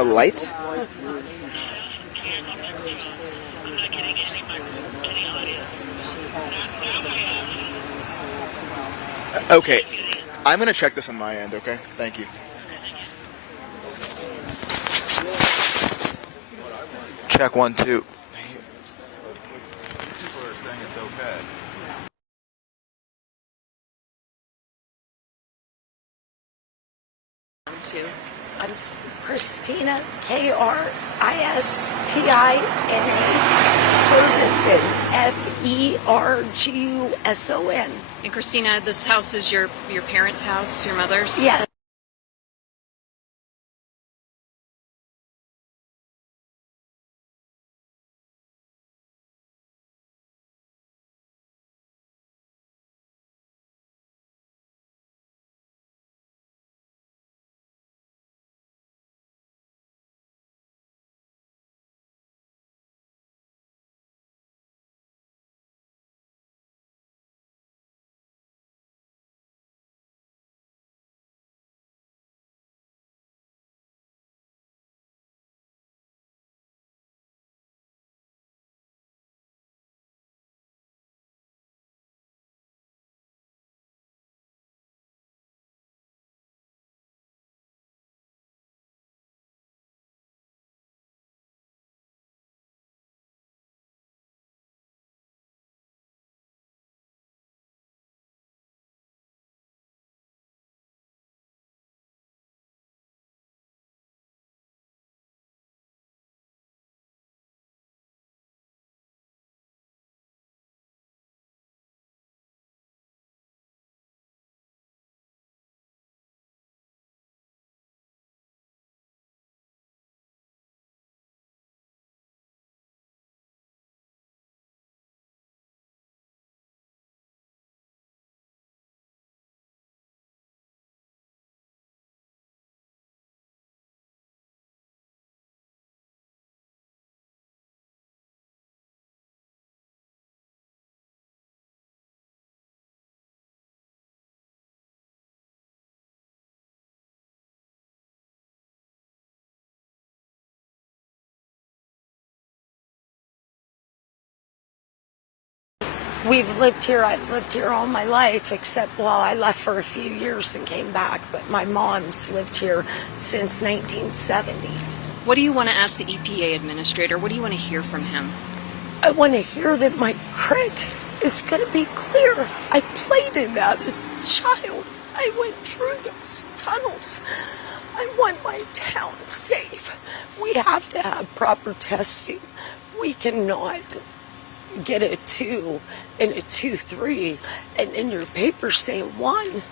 light? Okay, I'm gonna check this on my end, okay? Thank you. Check 1, 2. People are saying it's okay. I'm Christina, Kristina, Ferguson, Ferguson. And Christina, this house is your parents' house, your mother's? Yeah. We've lived here. I've lived here all my life, except, well, I left for a few years and came back, but my mom's lived here since 1970. What do you want to ask the EPA administrator? What do you want to hear from him? I want to hear that my creek is going to be clear. I played in that as a child. I went through those tunnels. I want my town safe. We have to have proper testing. We cannot get a 2 and a 2-3 and in your papers say 1.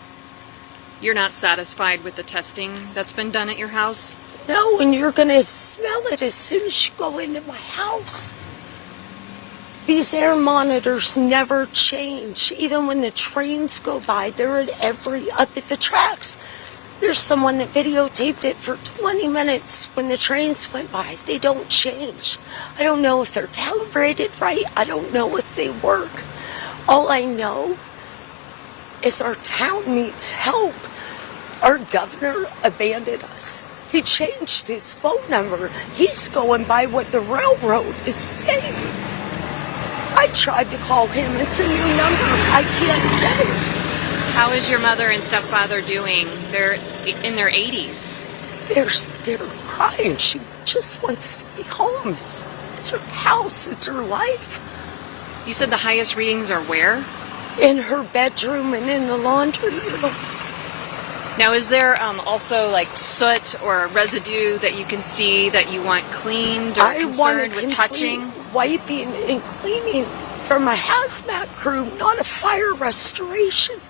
You're not satisfied with the testing that's been done at your house? No, and you're gonna smell it as soon as you go into my house. These air monitors never change. Even when the trains go by, they're up at the tracks. There's someone that videotaped it for 20 minutes when the trains went by. They don't change. I don't know if they're calibrated right. I don't know if they work. All I know is our town needs help. Our governor abandoned us. He changed his phone number. He's going by what the railroad is saying. I tried to call him. It's a new number. I can't get it. How is your mother and stepfather doing? They're in their 80s. They're crying. She just wants to be home. It's her house. It's her life. You said the highest readings are where? In her bedroom and in the laundry room. Now, is there also like soot or residue that you can see that you want cleaned or concerned with touching? Wiping and cleaning from a hazmat crew, not a fire restoration.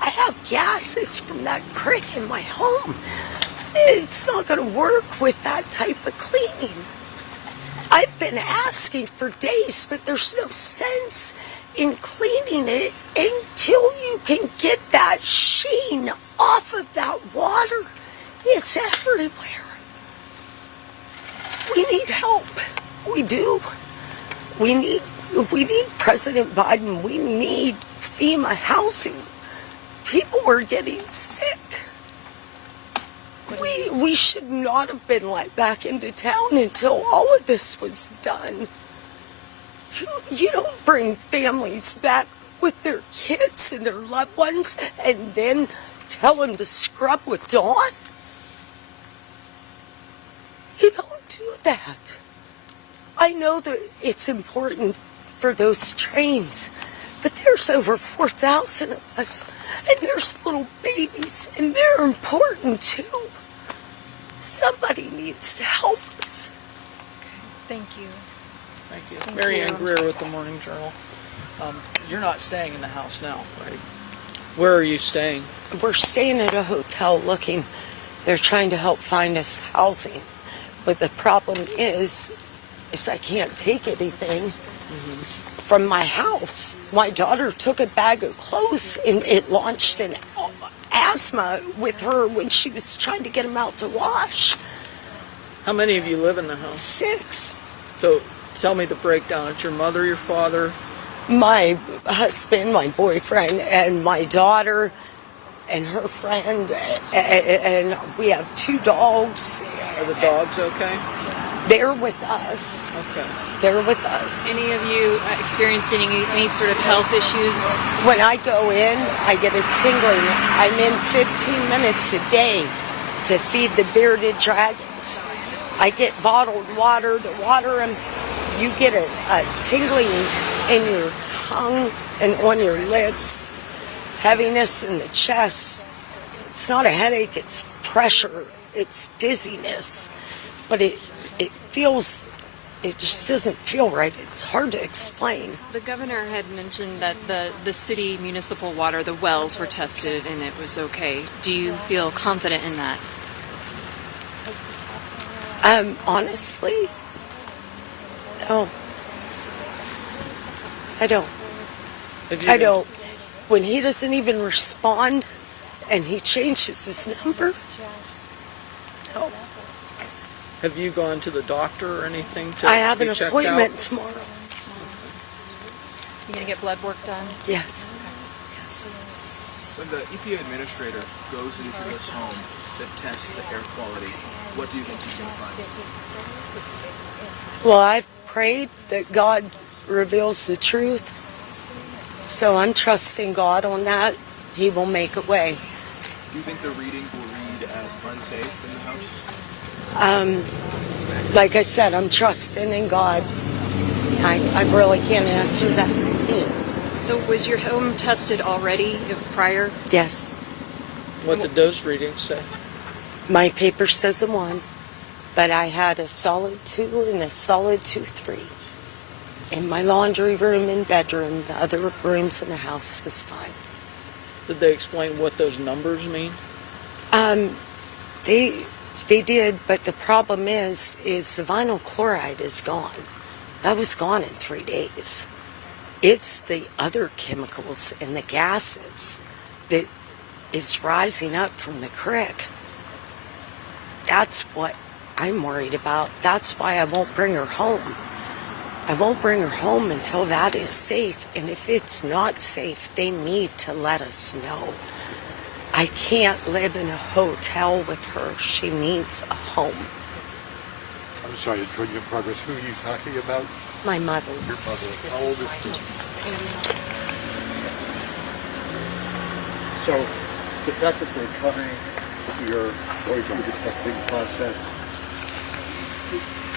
I have gases from that creek in my home. It's not going to work with that type of cleaning. I've been asking for days, but there's no sense in cleaning it until you can get that sheen off of that water. It's everywhere. We need help. We do. We need President Biden. We need FEMA housing. People were getting sick. We should not have been let back into town until all of this was done. You don't bring families back with their kids and their loved ones and then tell them to scrub with Dawn. You don't do that. I know that it's important for those trains, but there's over 4,000 of us, and there's little babies, and they're important too. Somebody needs to help us. Thank you. Thank you. Thank Mary Ann you. Greer with the Morning Journal. You're not staying in the house now, right? Where are you staying? We're staying at a hotel looking. They're trying to help find us housing. But the problem is I can't take anything from my house. My daughter took a bag of clothes and it launched an asthma with her when she was trying to get them out to wash. How many of you live in the house? 6. So tell me the breakdown. It's your mother, your father? My husband, my boyfriend, and my daughter, and her friend, and we have 2 dogs. Are the dogs okay? They're with us. Okay. They're with us. Any of you experiencing any sort of health issues? When I go in, I get a tingling. I'm in 15 minutes a day to feed the bearded dragons. I get bottled water to water them. You get a tingling in your tongue and on your lips, heaviness in the chest. It's not a headache, it's pressure, it's dizziness, but it just doesn't feel right. It's hard to explain. The governor had mentioned that the city municipal water, the wells, were tested and it was okay. Do you feel confident in that? Honestly, no. I don't. I don't. When he doesn't even respond and he changes his number, no. Have you gone to the doctor or anything to I have be an checked appointment out? tomorrow. You gonna get blood work done? Yes. Yes. When the EPA administrator goes into this home to test the air quality, what do you think he's going to find? Well, I've prayed that God reveals the truth. So I'm trusting God on that. He will make a way. Do you think the readings will read as unsafe in the house? Like I said, I'm trusting in God. I really can't answer that. So was your home tested already prior? Yes. What did those readings say? My paper says a 1, but I had a solid 2 and a solid 2-3. In my laundry room and bedroom, the other rooms in the house was fine. Did they explain what those numbers mean? They did, but the problem is the vinyl chloride is gone. That was gone in 3 days. It's the other chemicals and the gases that is rising up from the creek. That's what I'm worried about. That's why I won't bring her home. I won't bring her home until that is safe. And if it's not safe, they need to let us know. I can't live in a hotel with her. She needs a home. I'm sorry to interrupt your progress. Who are you talking about? My mother. Your mother. How old is she? So, the fact that they're coming, you're going through the testing process,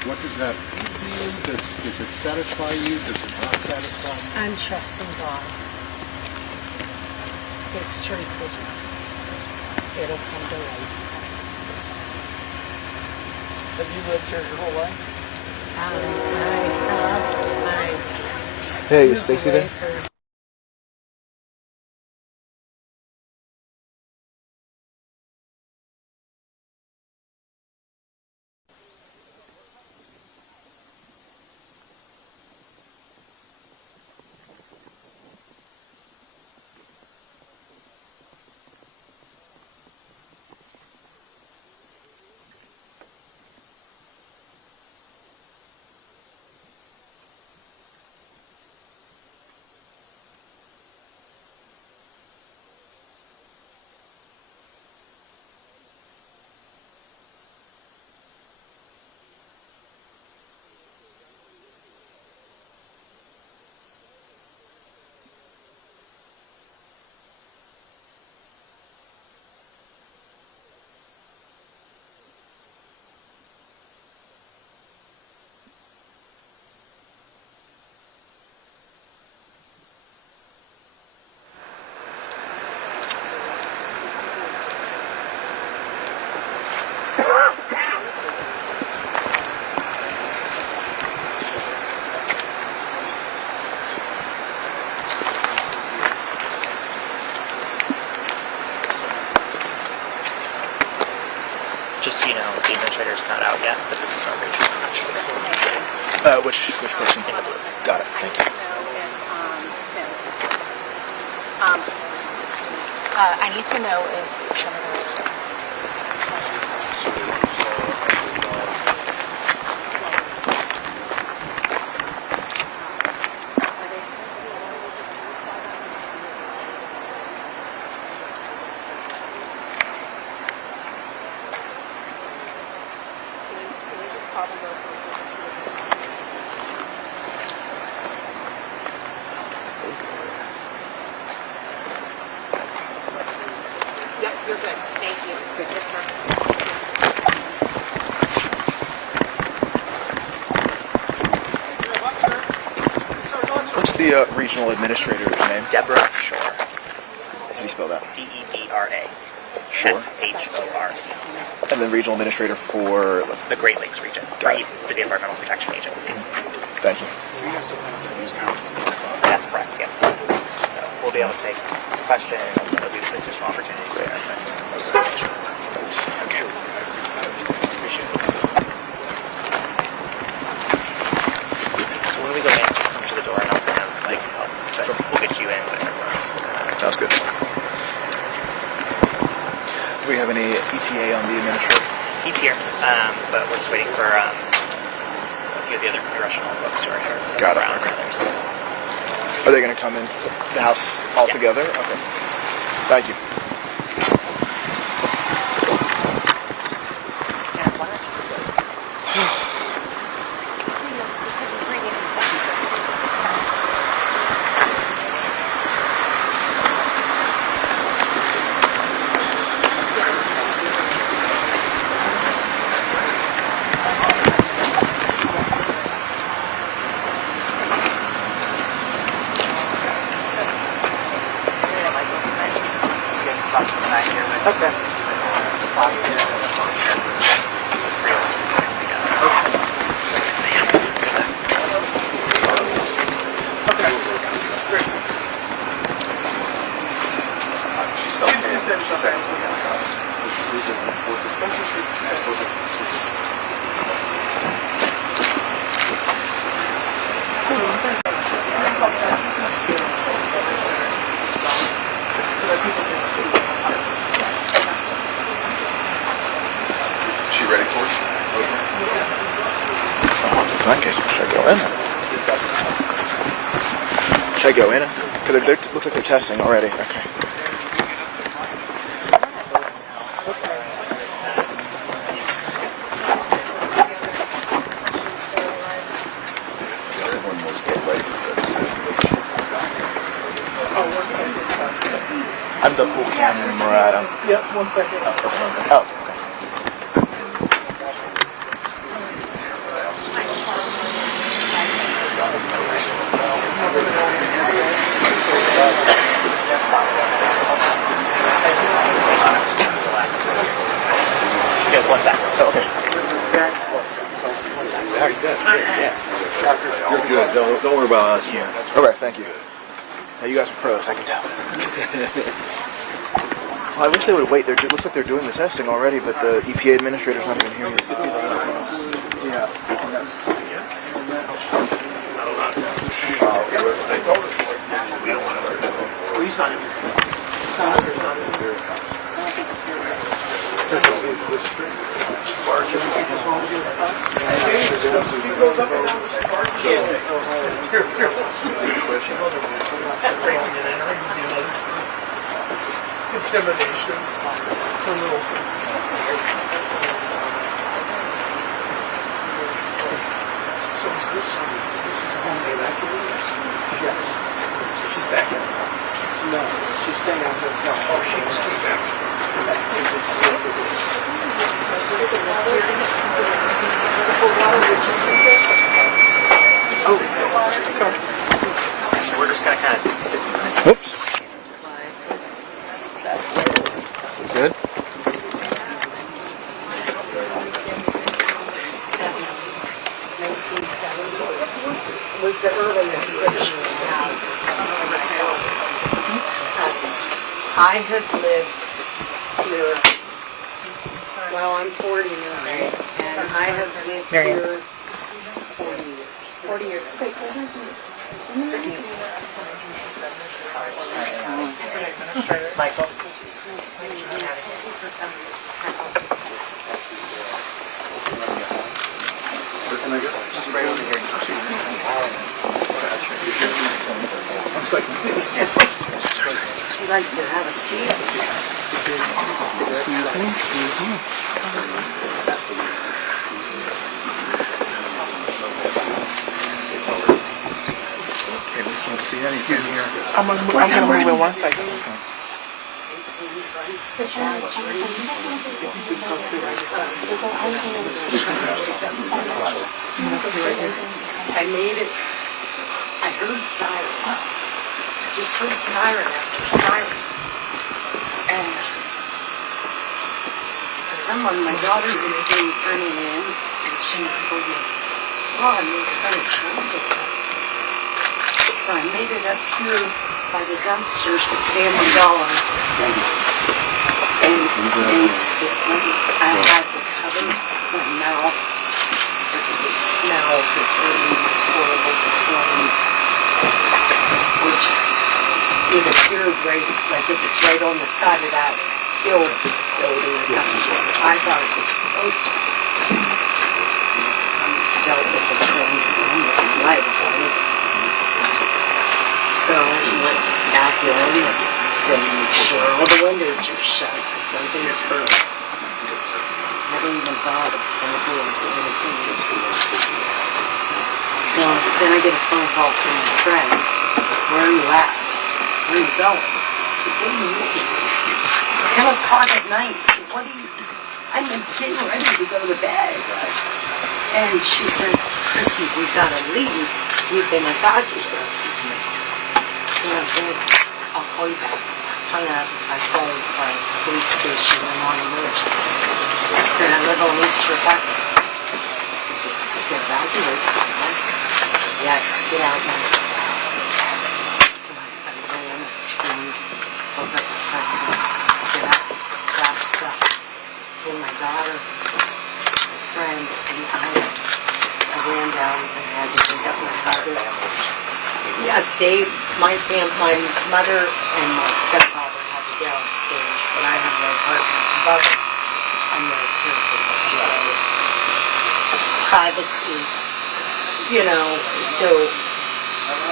what does that mean? Does it satisfy you? Does it not satisfy you? I'm trusting God. His truth will it'll come to light. Have you lived here your whole life? Hey, is Stacy there? Just so you know, the administrator's not out yet, but this is our regional administrator. Which person? In the blue. Got it. Thank you. I need to know if some of Yep, you're good. Thank you. What's the regional administrator's name? Deborah Shore. How do you spell that? Debra. Shore. Shor. And then regional administrator for. The Great Lakes region. Got it. For the Environmental Protection Agency. Thank you. That's correct, yeah. So we'll be able to take questions, there'll be additional opportunities there. Okay. So when we go in, just come to the door and I'll kind of help, but we'll get you in with everyone else. Sounds good. Do we have any ETA on the administrator? He's here, but we're just waiting for a few of the other congressional folks who are here. Got it, Brown okay. and others. Are they going to come into the house all together? Okay. Thank you. Okay. She ready for us? In that case, should I go in? Should I go in? Because it looks like they're testing already. Okay. I'm the pool camera. Yep, 1 second. Oh. Just 1 second. Oh, okay. You're good. Don't worry about us. Yeah. Okay, thank you. Now you guys are pros, I can tell. Well, I wish they would wait. It looks like they're doing the testing already, but the EPA administrator's not even here yet. Yeah. Intimidation. So is this is a home they evacuated us? Yes. So she's back in the house? No, she's staying at the hotel. Oh, she just came back. Oh, So we're just going to kind of... Oops. Good. Was the earliest picture now. I have lived here Well, I'm 40 now, and I have lived here 40 years. 40 years. Michael. Where can I go? Just right over here. You'd like to have a seat? Okay, we can't see anything here. I'm gonna move in 1 second. It seems like bad dreams. I made it. I heard sirens. I just heard siren after siren. And someone, my daughter, came turning in, and she told me, "Oh, your son is trying." So I made it up here by the dumpsters at Family Dollar. And instantly, I had to cover my mouth. The smell of the burning was horrible. The flames were just, it appeared right, like it was right on the side of that, still building. I thought it was supposed to be. Dealt with the train and light on it. So we went back in and said, make sure all the windows are shut. Something's burning. Never even thought of chemicals or anything. So then I get a phone call from my friend. Where are you at? Where are you going? I said, what are you looking at? 10 o'clock at night. What are you? I'm getting ready to go to bed. And she said, Chrissy, we've got to leave. We've been evacuated. So I said, I'll call you back. Hung up. I called the police station and on emergency. I said, I live on East Rebecca. It's evacuated. Yes, get out now. So I ran, I screamed, woke up the president, get out, grab stuff. So my daughter, my friend, and I ran down and had to pick up my mother. Yeah, my mother and my stepfather had to go upstairs, but I have my apartment above it. I'm their caretaker, so privacy, so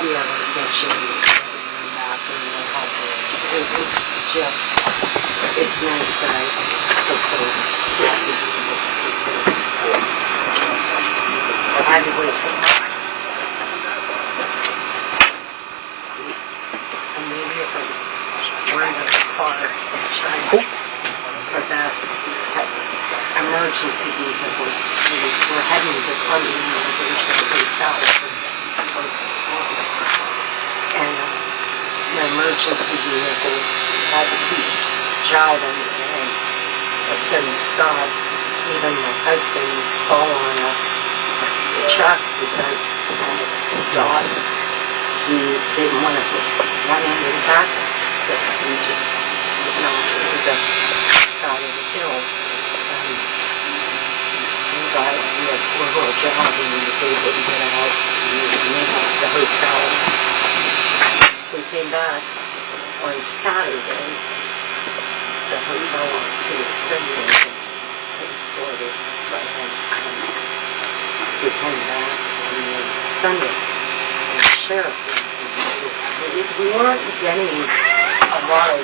we have a kitchen, and bathroom, and helpers. It was just, it's nice that I'm so close. I have to be able to take care of people. But I had to wait for them. Immediately, we're in the car and trying for this emergency vehicles. We're heading to Columbia, there's a hotel that's the closest one. And the emergency vehicles had to keep driving, and a sudden stop. Even my husband's following us, the truck, because when it stopped, he didn't want to run into the back of us, so he just went off to the side of the hill. And some guy, we had 4-wheel drive, and he was able to get out and made it to the hotel. We came back on Saturday. The hotel was too expensive to afford it, but we came back on Sunday, and the sheriff, we weren't getting a lot of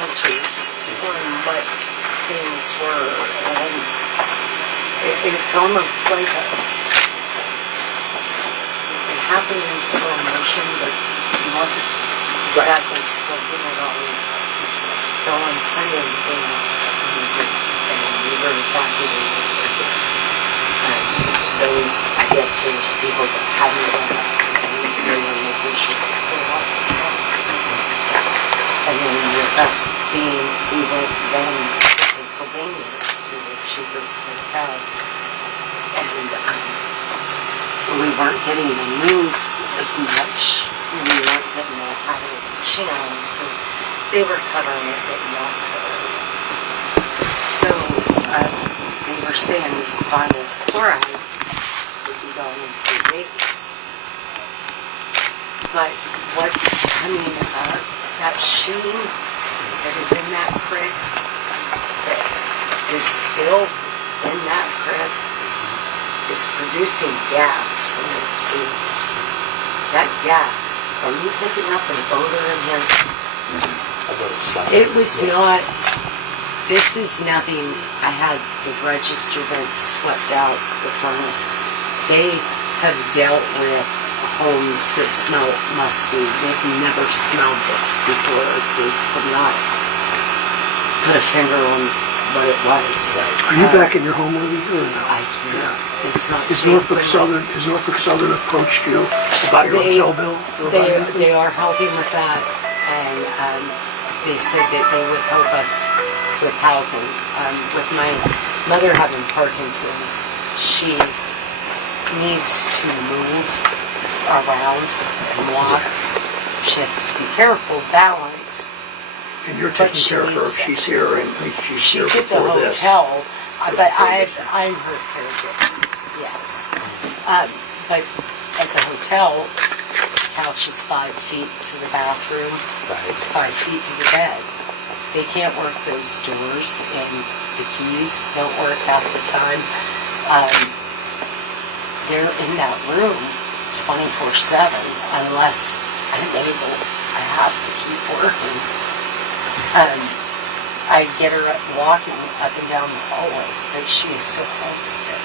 answers on what things were, and it's almost like it happened in slow motion, but he wasn't exactly certain at all. So on Sunday, we came out and we were evacuated. And those, I guess there's people that hadn't left, and they were making sure that they were all. And then with us being, we went then to Pennsylvania to a cheaper hotel. And we weren't getting the news as much. We weren't getting the higher channels. And they were covering it, but not covering it. So were saying this vinyl chloride would be gone in 3 days. But what's coming up, that shooting that is in that creek, that is still in that creek, is producing gas from those buildings. That gas, are you picking up an odor in here? It was not, this is nothing. I had the register vents swept out the furnace. They have dealt with homes that smell musty. They've never smelled this before. They could not put a finger on what it was. Are you back in your home with me or no? I can't. It's not Has safe Norfolk for me. Southern approached you about your hotel bill? Or about anything? They are helping with that, and they said that they would help us with housing. With my mother having Parkinson's, she needs to move around and walk. She has to be careful, balance. And you're But taking she care of her if needs she's here and she's here at the before this. hotel, but I'm her caregiver, yes. But at the hotel, the couch is 5 feet to the bathroom. It's 5 feet to the bed. They can't work those doors, and the keys don't work half the time. They're in that room 24/7 unless I'm able. I have to keep working. I get her up walking up and down the hallway, but she is so homesick.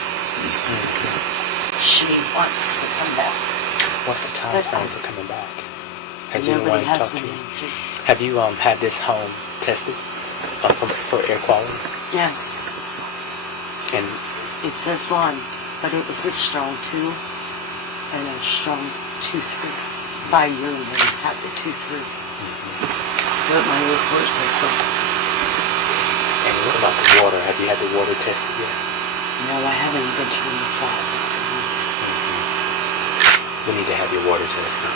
She wants to come back. What's the time frame for coming back? Has Nobody anyone has talked an to you? answer. Have you had this home tested for air quality? Yes, And it says 1, but it was a strong 2 and a strong 2-3. By room, they have the 2-3. But my report says 1. and what about the water? Have you had the water tested yet? No, I haven't even turned the faucets on. We need to have your water tested.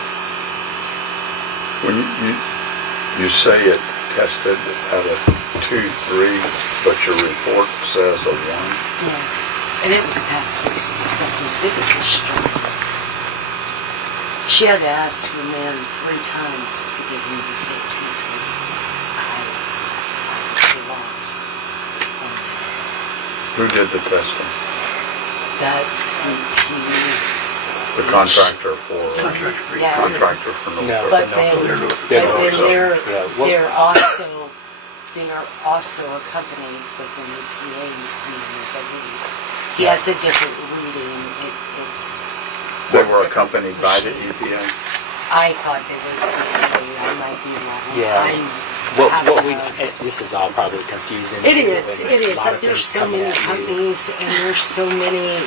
When you say it tested at a 2-3, but your report says a 1. Yeah, and it was past 60 seconds. It was a stroke. She had to ask her man 3 times to get him to say 2-3. I was at a loss. Who did the testing? That's CT. The contractor for Contractor for Yeah. contractor for No. Norfolk. But then, They're they're also accompanied with an EPA reading, I believe. He has a different reading. It's They were accompanied by the EPA. I thought they were the EPA. I might be wrong. Yeah. I'm This is all probably confusing. It is. And It a is. lot of There's things so coming many at you. companies and there's so many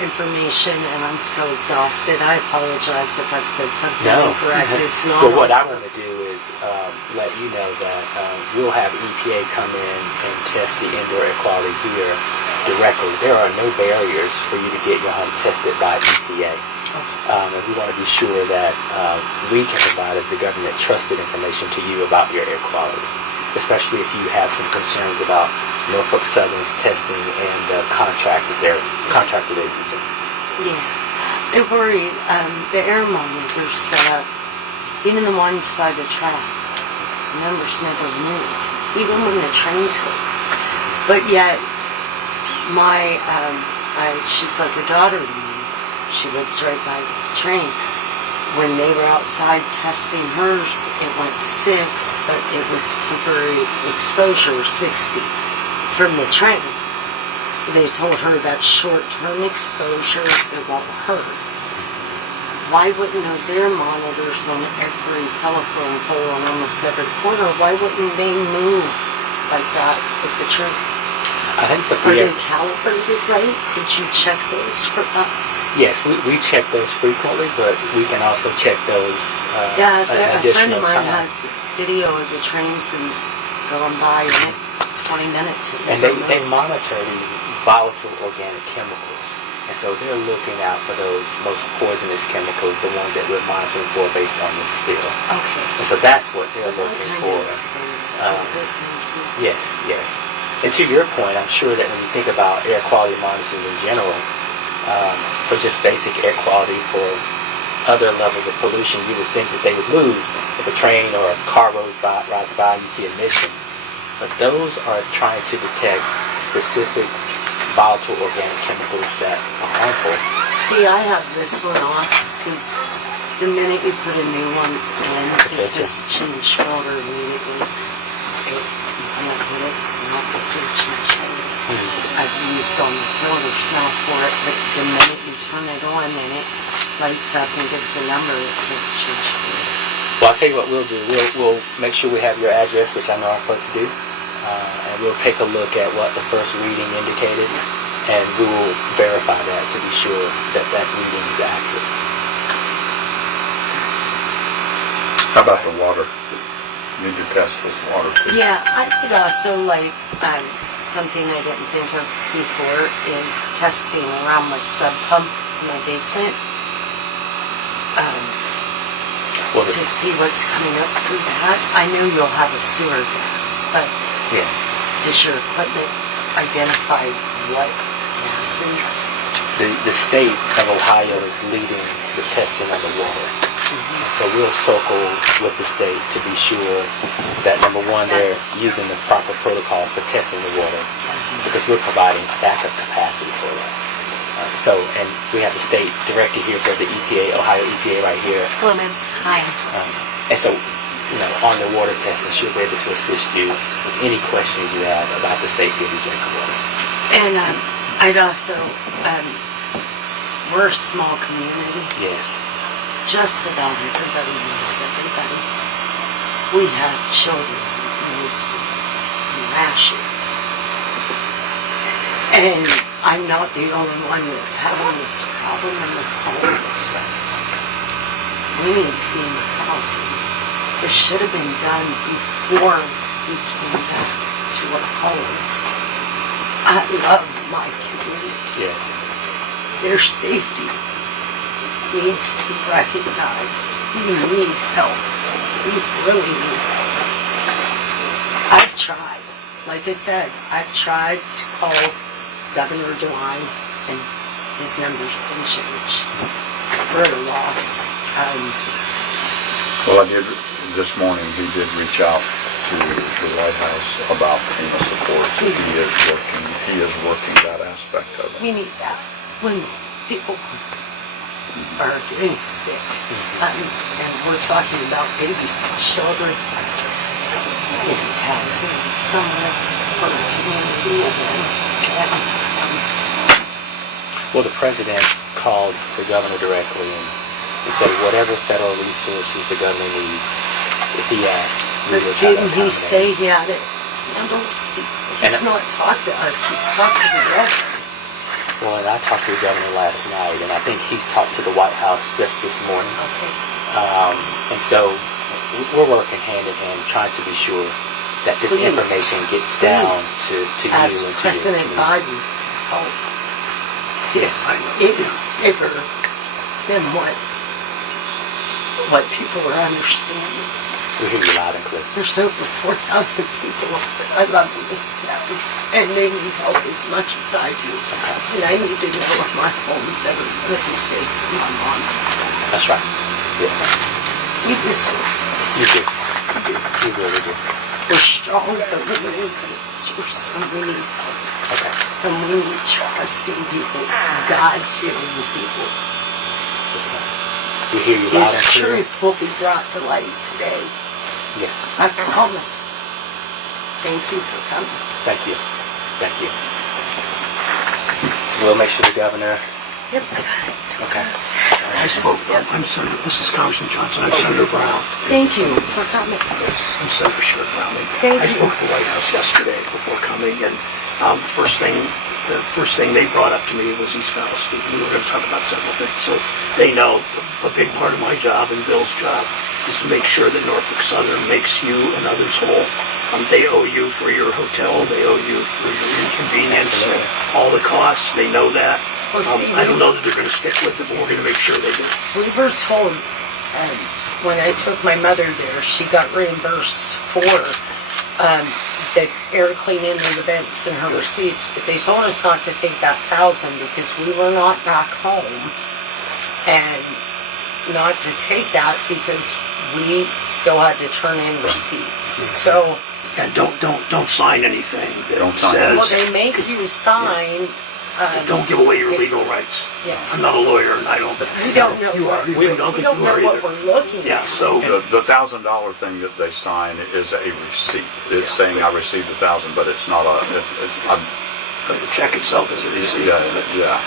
information, and I'm so exhausted. I apologize if I've said something No. incorrect. It's not. Well, what I want to do is let you know that we'll have EPA come in and test the indoor air quality here directly. There are no barriers for you to get your home tested by EPA. And we want to be sure that we can provide, as the government, trusted information to you about your air quality, especially if you have some concerns about Norfolk Southern's testing and the contract that they're using. Yeah. It worried. The air monitors set up, even the ones by the track, the numbers never moved, even when the trains go. But yet, she's like a daughter to me. She lives right by the train. When they were outside testing hers, it went to 6, but it was temporary exposure, 60, from the train. They told her that's short-term exposure, it won't hurt. Why wouldn't those air monitors on every telephone pole on almost every corner, why wouldn't they move like that with the train? I think that Are they calibrated right? Could you check those for us? Yes, we check those frequently, but we can also check those Yeah, a friend additional of mine time. has video of the trains and going by in it 20 minutes. And they monitor these volatile organic chemicals. And so they're looking out for those most poisonous chemicals, the ones that we're monitoring for based on the spill. Okay. And so that's what they're Well, that looking kind for. of explains a little bit, thank you. Yes. And to your point, I'm sure that when you think about air quality monitoring in general, for just basic air quality for other levels of pollution, you would think that they would move if a train or a car rides by and you see emissions. But those are trying to detect specific volatile organic chemicals that are harmful. See, I have this one off because the minute you put a new one in, it says change filter immediately. You can't put it, not to say change filter. I've used all the filters now for it, but the minute you turn it on and it lights up and gives a number, it says change filter. Well, I'll tell you what we'll do. We'll make sure we have your address, which I know our folks do. And we'll take a look at what the first reading indicated, and we will verify that to be sure that that reading is accurate. How about the water? Need to test this water too. Yeah, I could also like something I didn't think of before is testing around my sub pump in my basement to see what's coming up through that. I know you'll have a sewer gas, but yes, does your equipment identify what gases? the state of Ohio is leading the testing of the water. So we'll circle with the state to be sure that, number one, they're using the proper protocols for testing the water, because we're providing backup capacity for that. And we have the state director here for the EPA, Ohio EPA right here. Hello, ma'am. Hi. And so, on the water testing, she'll be able to assist you with any questions you have about the safety of your drinking water. And I'd also, we're a small community. Yes. Just about everybody knows everybody. We have children with nosebleeds and rashes. And I'm not the only one that's having this problem in the home. We need FEMA housing. This should have been done before we came back to our homes. I love my community. Yes. Their safety needs to be recognized. We need help. We really need help. I've tried. Like I said, I've tried to call Governor DeWine, and his number's been changed. We're at a loss. Well, this morning he did reach out to the White House about FEMA supports. He is working that aspect of it. We need that. When people are getting sick, and we're talking about babies and children, we need housing somewhere for the community again. Well, the president called the governor directly and said whatever federal resources the governor needs, if he asks, we will try to Didn't he accommodate. say he had it handled? He's not talked to us. He's talked to the governor. Well, and I talked to the governor last night, and I think he's talked to the White House just this morning. Okay. And so we're working hand in hand, trying to be sure that this information gets down to you Ask and to President your Biden communities. to help. Yes, it is bigger than what people are understanding. We hear you loud and clear. There's over 4,000 people that I love in this town, and they need help as much as I do. And I need to know if my home's ever going to be safe for my mom. That's right. Yes, ma'am. We just You do. You really do. we're strong, but we need answers, and we need help. Okay. And we need trusting people, God-fearing people. Yes, ma'am. We hear you loud His and clear. truth will be brought to light today. Yes. I promise. Thank you for coming. Thank you. Thank you. So we'll make sure the governor. Yep. Okay. I spoke. I'm Senator. This is Congressman Johnson. I'm Senator Brown. Thank you for coming. I'm Senator Sherrod Brown. Thank I you. spoke to the White House yesterday before coming, and the first thing they brought up to me was East Palestine. We were going to talk about several things. So they know a big part of my job and Bill's job is to make sure that Norfolk Southern makes you and others whole. They owe you for your hotel. They owe you for your inconvenience and all the costs. They know that. Well, see, I don't know that they're going to stick with it, but we're going to make sure they do. We were told, when I took my mother there, she got reimbursed for the air cleaning and the vents and her receipts, but they told us not to take that 1,000 because we were not back home, and not to take that because we still had to turn in receipts. So, And don't sign anything that Don't sign says, well, they make you sign. don't give away your legal rights. Yes. I'm not a lawyer, and I don't. We don't know. You are. We don't don't think know you are what either. we're looking Yeah. at. So The $1,000 thing that they sign is a receipt. It's saying I received 1,000, but it's not the check itself is a receipt. yeah.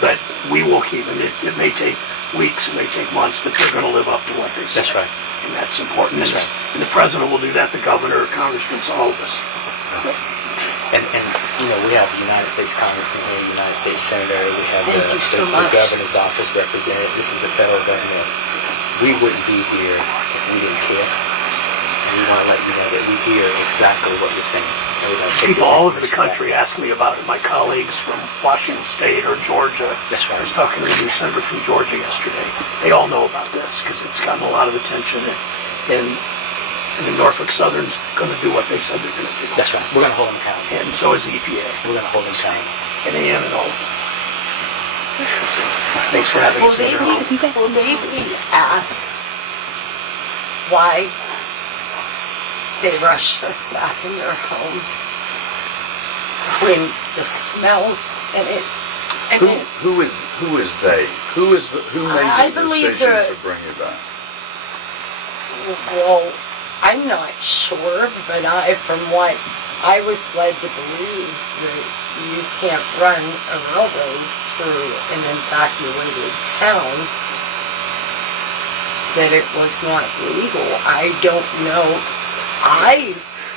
But we will keep it. It may take weeks, it may take months, but they're going to live up to what they say. That's right. And that's important. That's right. And the president will do that, the governor, congressmen, all of us. And we have the United States Congressman here, United States Senator, we have Thank you so the much. governor's office representative. This is the federal government. We wouldn't be here if we didn't care. And we want to let you know that we hear exactly what you're saying. And we're going to take People this all over the information country ask me about it. My colleagues from Washington State or Georgia. That's right. I was talking to a new senator from Georgia yesterday. They all know about this because it's gotten a lot of attention. And the Norfolk Southern's going to do what they said they're going to do. back. That's right. We're going to hold them accountable. And so is the EPA. We're going to hold them accountable. And AM and all. Thanks for having us. Well, maybe asked why they rushed us back in their homes when the smell and it. Who is they? Who made I the believe decision to bring you back? Well, I'm not sure, but from what I was led to believe, that you can't run a railroad through an evacuated town, that it was not legal. I don't know.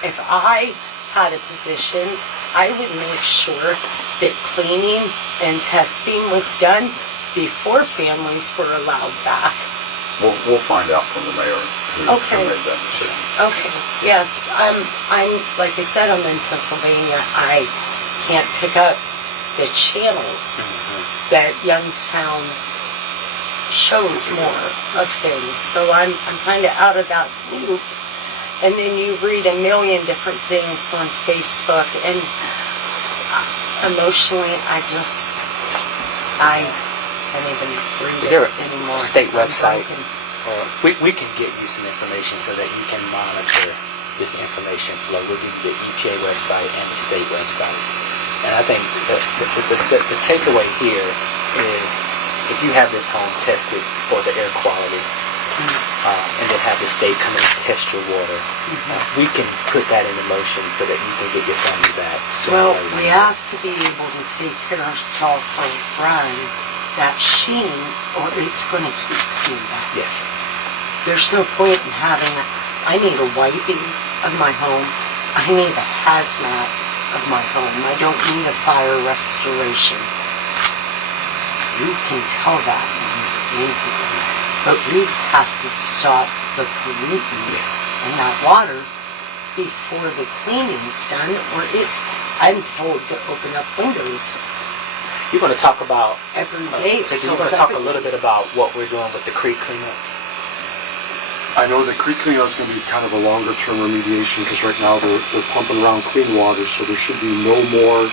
If I had a position, I would make sure that cleaning and testing was done before families were allowed back. We'll find out from the mayor who Okay. made that decision. Okay. Yes, I'm like I said, I'm in Pennsylvania. I can't pick up the channels that Youngstown shows more of things. So I'm kind of out of that loop. And then you read a million different things on Facebook, and emotionally, I can't even read Is there it a anymore. state I'm website? broken. Or we can get you some information so that you can monitor this information flow. We'll give you the EPA website and the state website. And I think the takeaway here is if you have this home tested for the air quality, and then have the state come in and test your water, we can put that into motion so that you can get your family back. Well, we have to be able to take care of sulfur run, that sheen, or it's going to keep coming back. Yes. There's no point in having I need a wiping of my home. I need a hazmat of my home. I don't need a fire restoration. You can tell that when you're in here. But we have to stop the pollutants in that water before the cleaning's done, or I'm told to open up windows You're going to talk about every day. So you're going to talk a little bit about what we're doing with the creek cleanup. I know the creek cleanup is going to be kind of a longer term remediation because right now they're pumping around clean water, so there should be no more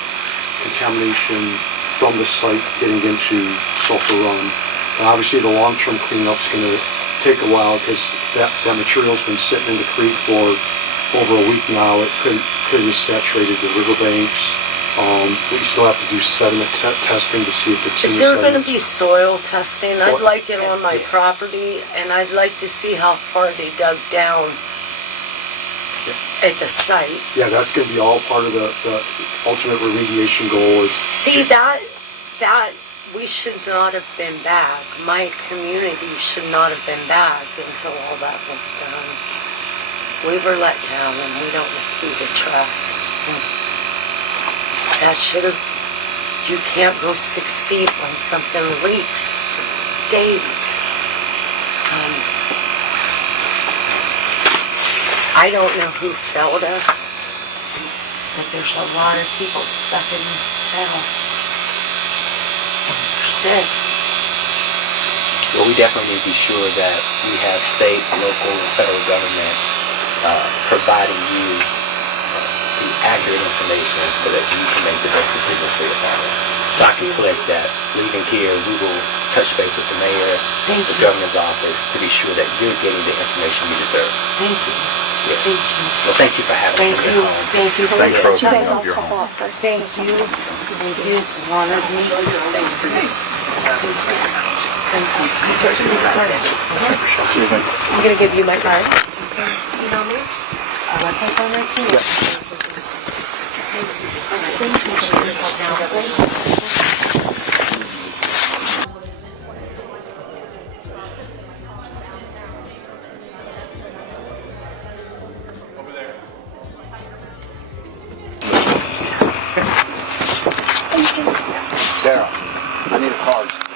contamination from the site getting into Sulphur Run. And obviously the long-term cleanup's going to take a while because that material's been sitting in the creek for over a week now. It could have saturated the riverbanks. We still have to do sediment testing to see if it's in Is the there going to sediments. be soil testing? I'd like it on my Yes. property, and I'd like to see how far they dug down at the site. Yeah, that's going to be all part of the ultimate remediation goal. See, that we should not have been back. My community should not have been back until all that was done. We were let down, and we don't know who to trust. That should have. You can't go 6 feet when something leaks for days. I don't know who failed us, but there's a lot of people stuck in this town. And they're sick. Well, we definitely need to be sure that we have state, local, and federal government providing you the accurate information so that you can make the best decisions for your family. So I can pledge that leaving here, we will touch base with the mayor, the governor's office to be sure that you're getting the information you deserve. Thank you. Yes. Thank you. Well, thank you for having us in your home. Thank you. Thanks for You guys opening all up your step home. off first. Thank you. Thank you. It's an honor to meet you. Thanks for this. Thank you. These are some cards. I'm going to give you my card. You know me? What's my phone right here? Sarah, I need a card.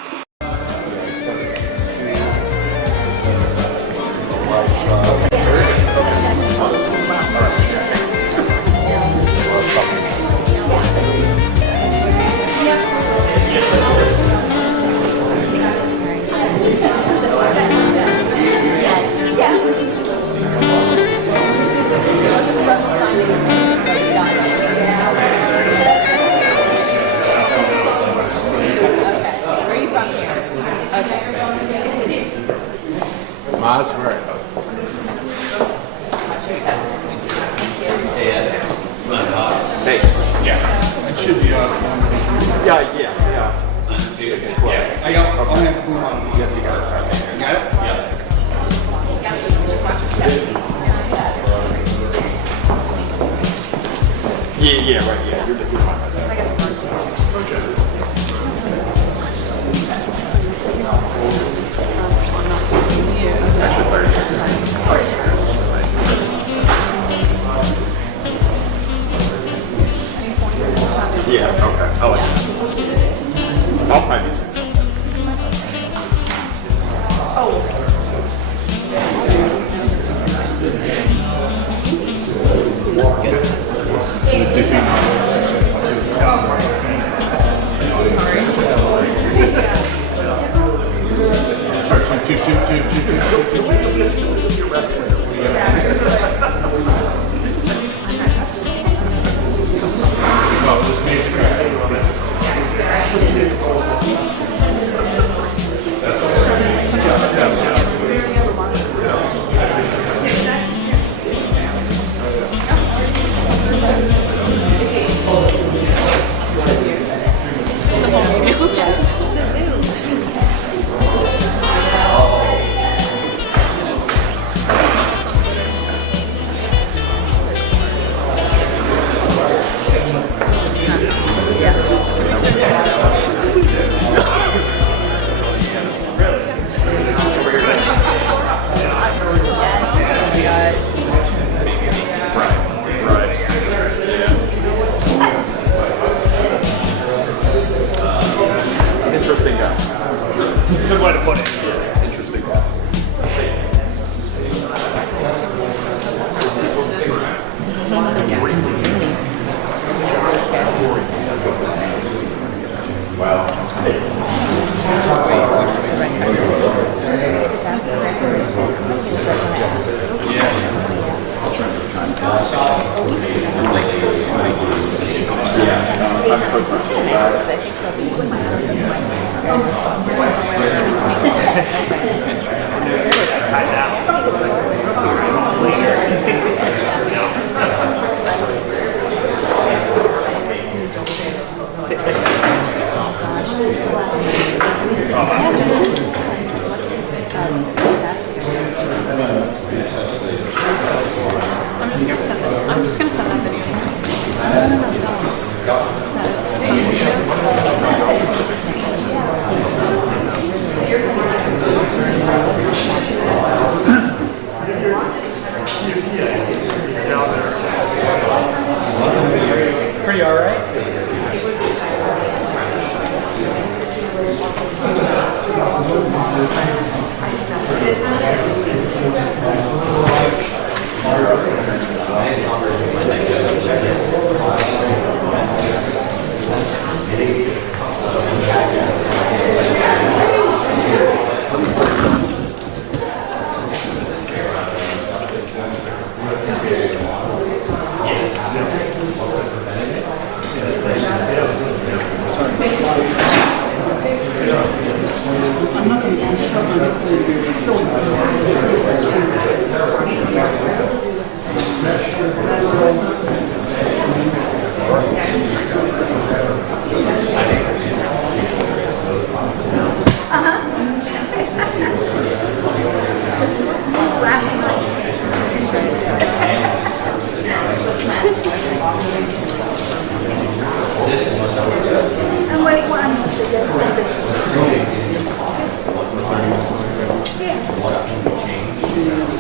Are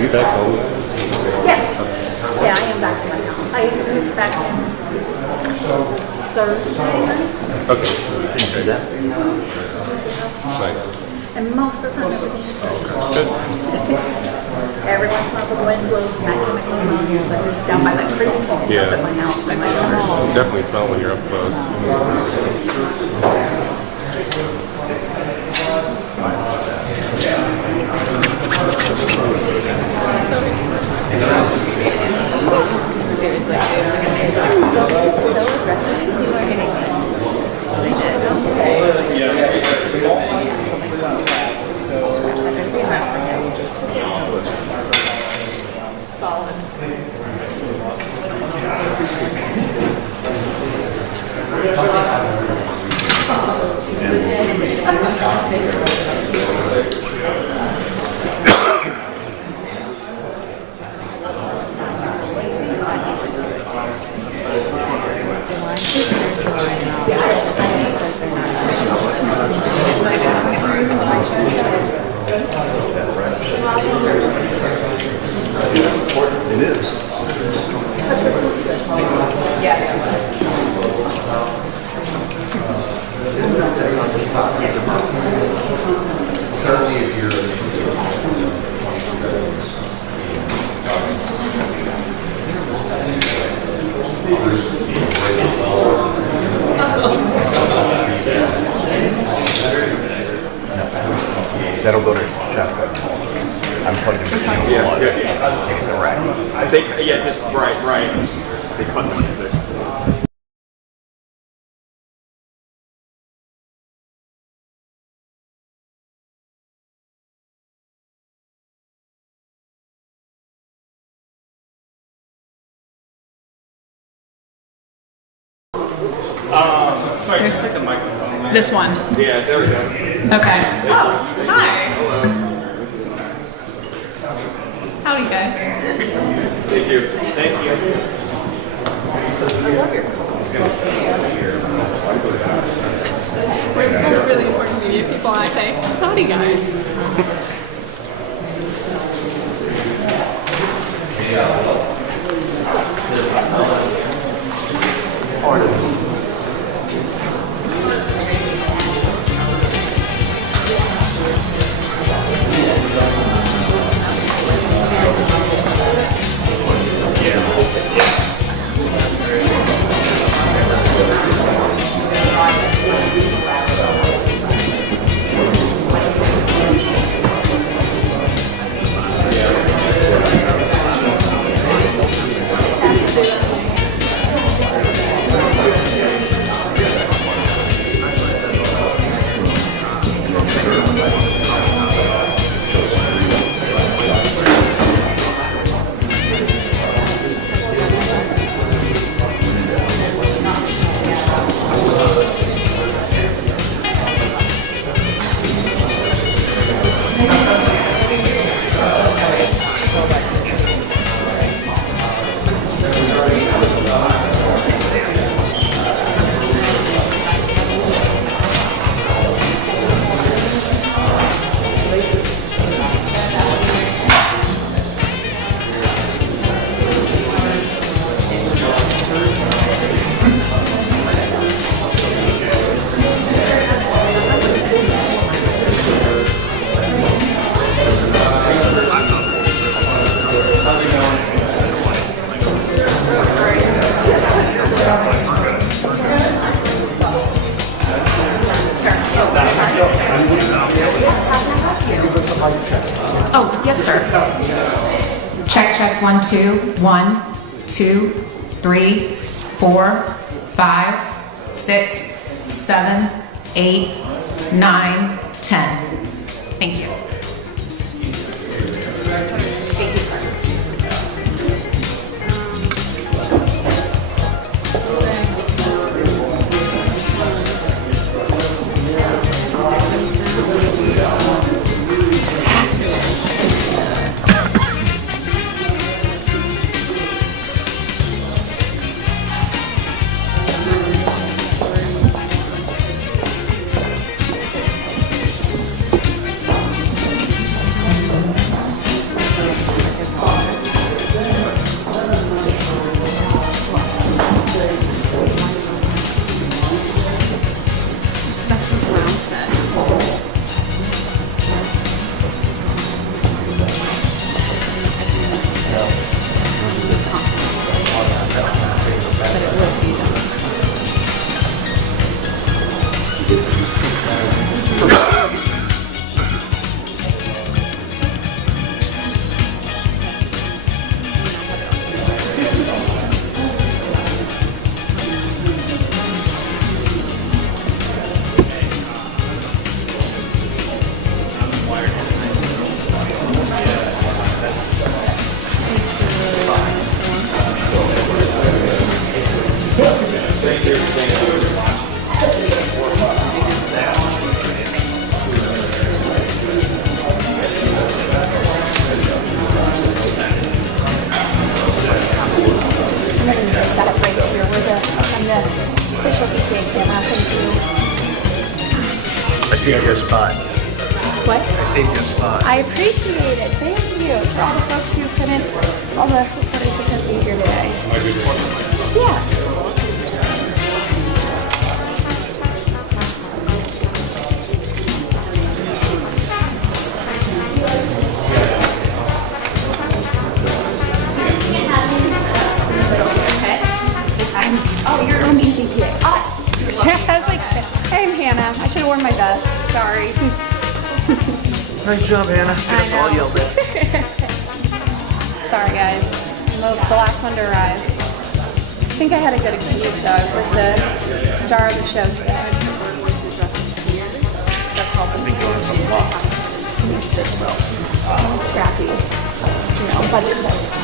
you back home? Yes. Yeah, I am back in my house. I moved back Thursday night. Okay. Nice. And most of the time everything is good. Every once in a while the wind blows and that chemical smell here, but down by that freezing point up at my house. I'm like, oh. You definitely smell when you're up close. That'll go to Jessica. I'm plugging the I think, yeah, just right. They cut the music. Sorry, just take the microphone. This one. Yeah, there we go. Okay. Oh, hi. Hello. Howdy, guys. Thank you. Thank you. We're both really important media people, and I say, howdy, guys. Oh, yes, sir. Check, check, 1, 2, 1, 2, 3, 4, 5, 6, 7, 8, 9, 10. Thank you. Thank you, sir. I saved your spot. What? I saved your spot. I appreciate it. Thank you. For all the folks who couldn't, all the reporters who couldn't be here today. Yeah. I'm EPA. I was like, hey, I'm Hannah. I should have worn my vest. Sorry. Nice job, Hannah. Get us all yelled at. Sorry, guys. I'm the last one to arrive. I think I had a good excuse, though. I was like the star of the show today. I think you learned something wrong. Crappy. You know, but it's like...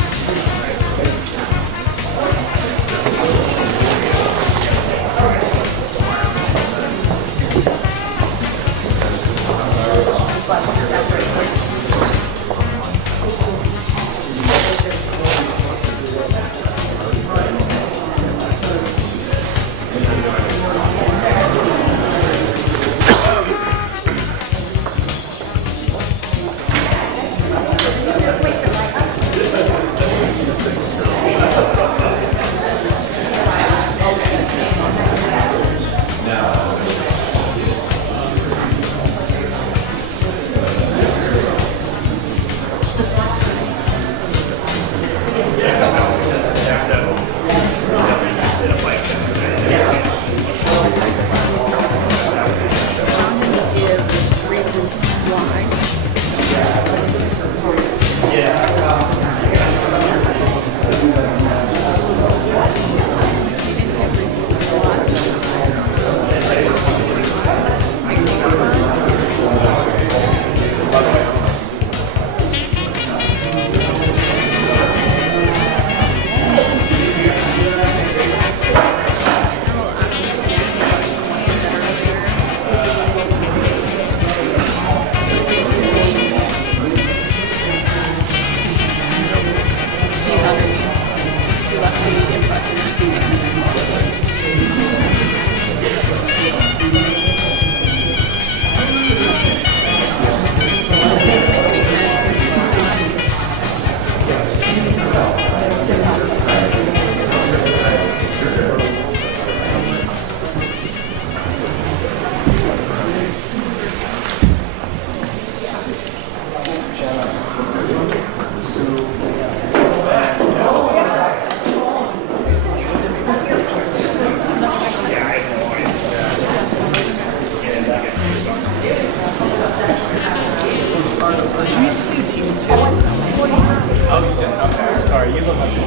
Sorry, you look like you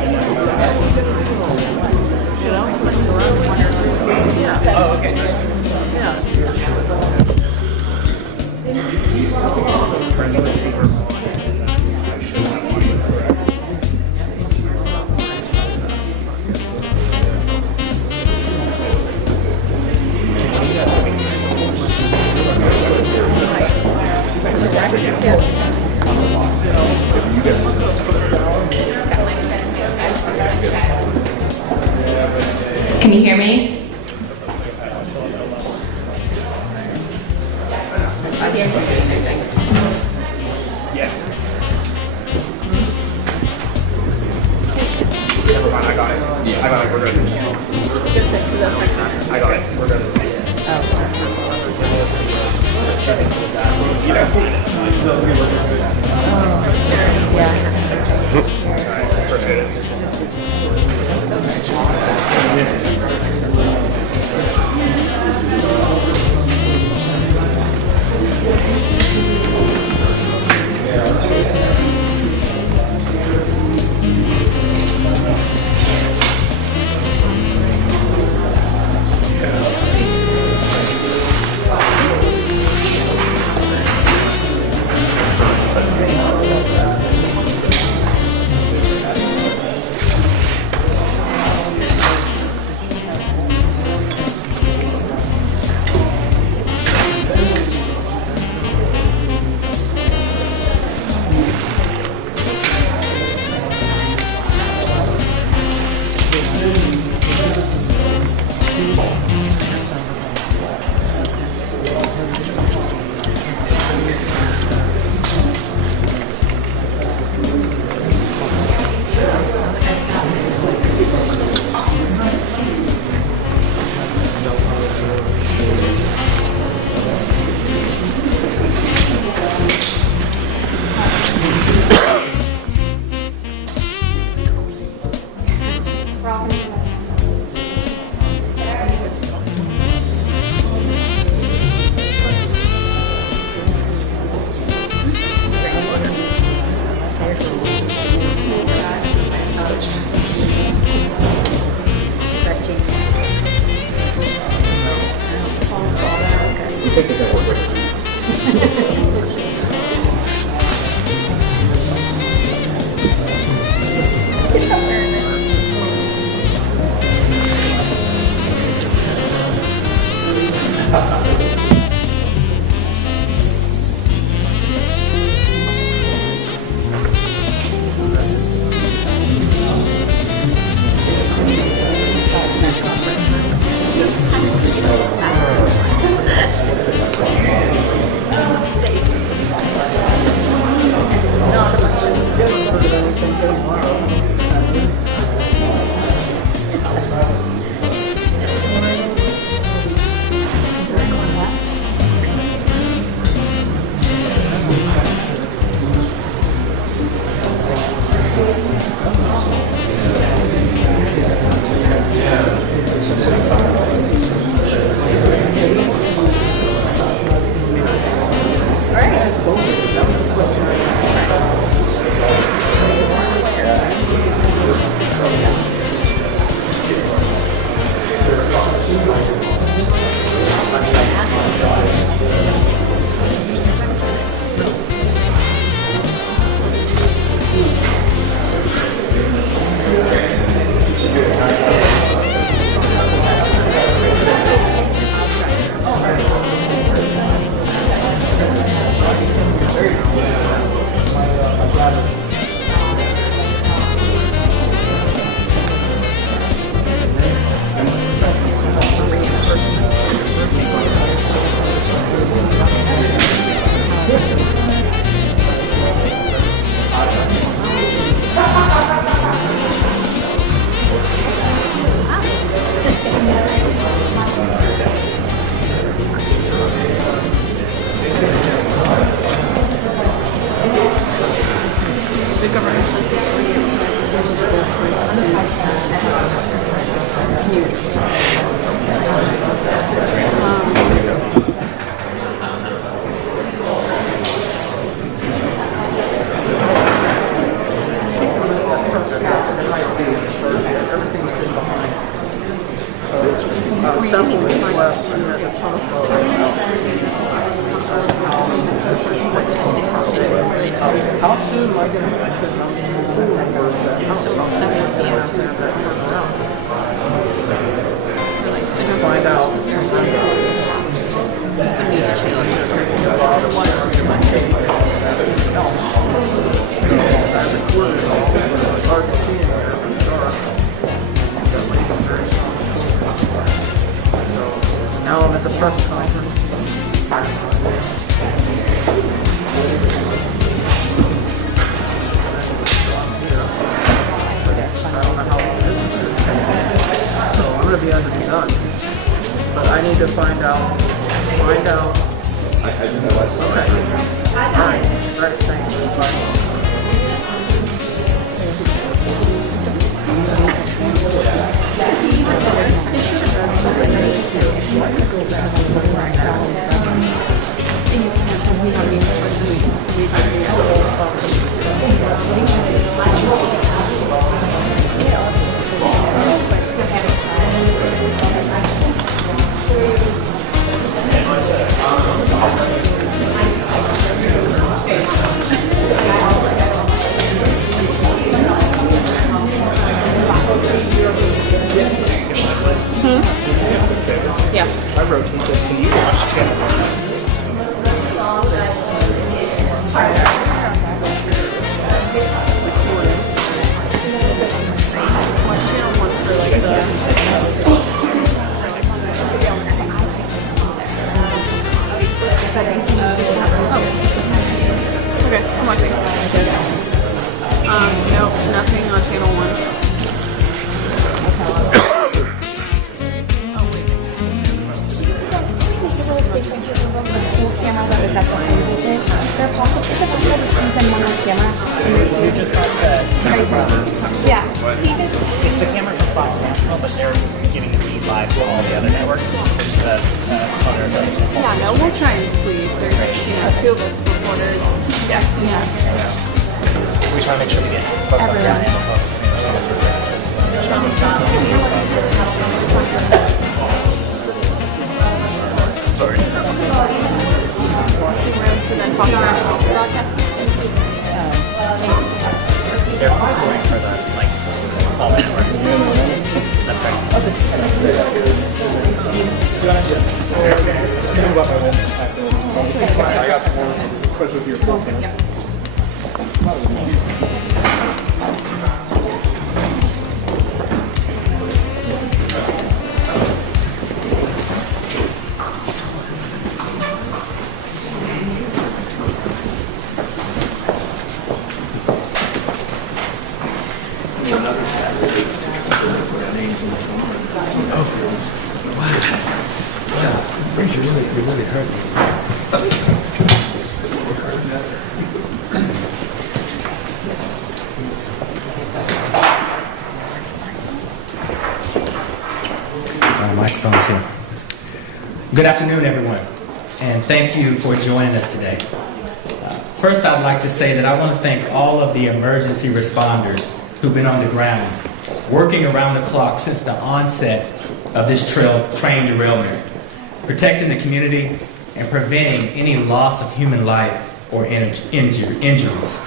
Oh, okay. Can you hear me? Same thing. Yeah. Never mind, I got it. Yeah. I got it, we're good. I got it, we're good. out. Find out. Okay. All right. Great. Thanks. Bye. Yeah. I wrote some things. Can you watch channel? Okay, I'm watching. No, nothing on channel 1. You just got the Yeah. Steven? It's the camera from Fox National, but they're giving the feed live to all the other networks. Just the other networks. Yeah, no, we'll try and squeeze. There's, 2 of us reporters. Yeah. We try to make sure we get folks on the ground and folks so much Sorry. Walking rooms and then talking about the broadcast. They're going for the, all the networks. That's right. I got some more questions with your You really hurt me. Microphone's here. Good afternoon, everyone, and thank you for joining us today. First, I'd like to say that I want to thank all of the emergency responders who've been on the ground, working around the clock since the onset of this train derailment, protecting the community and preventing any loss of human life or injuries.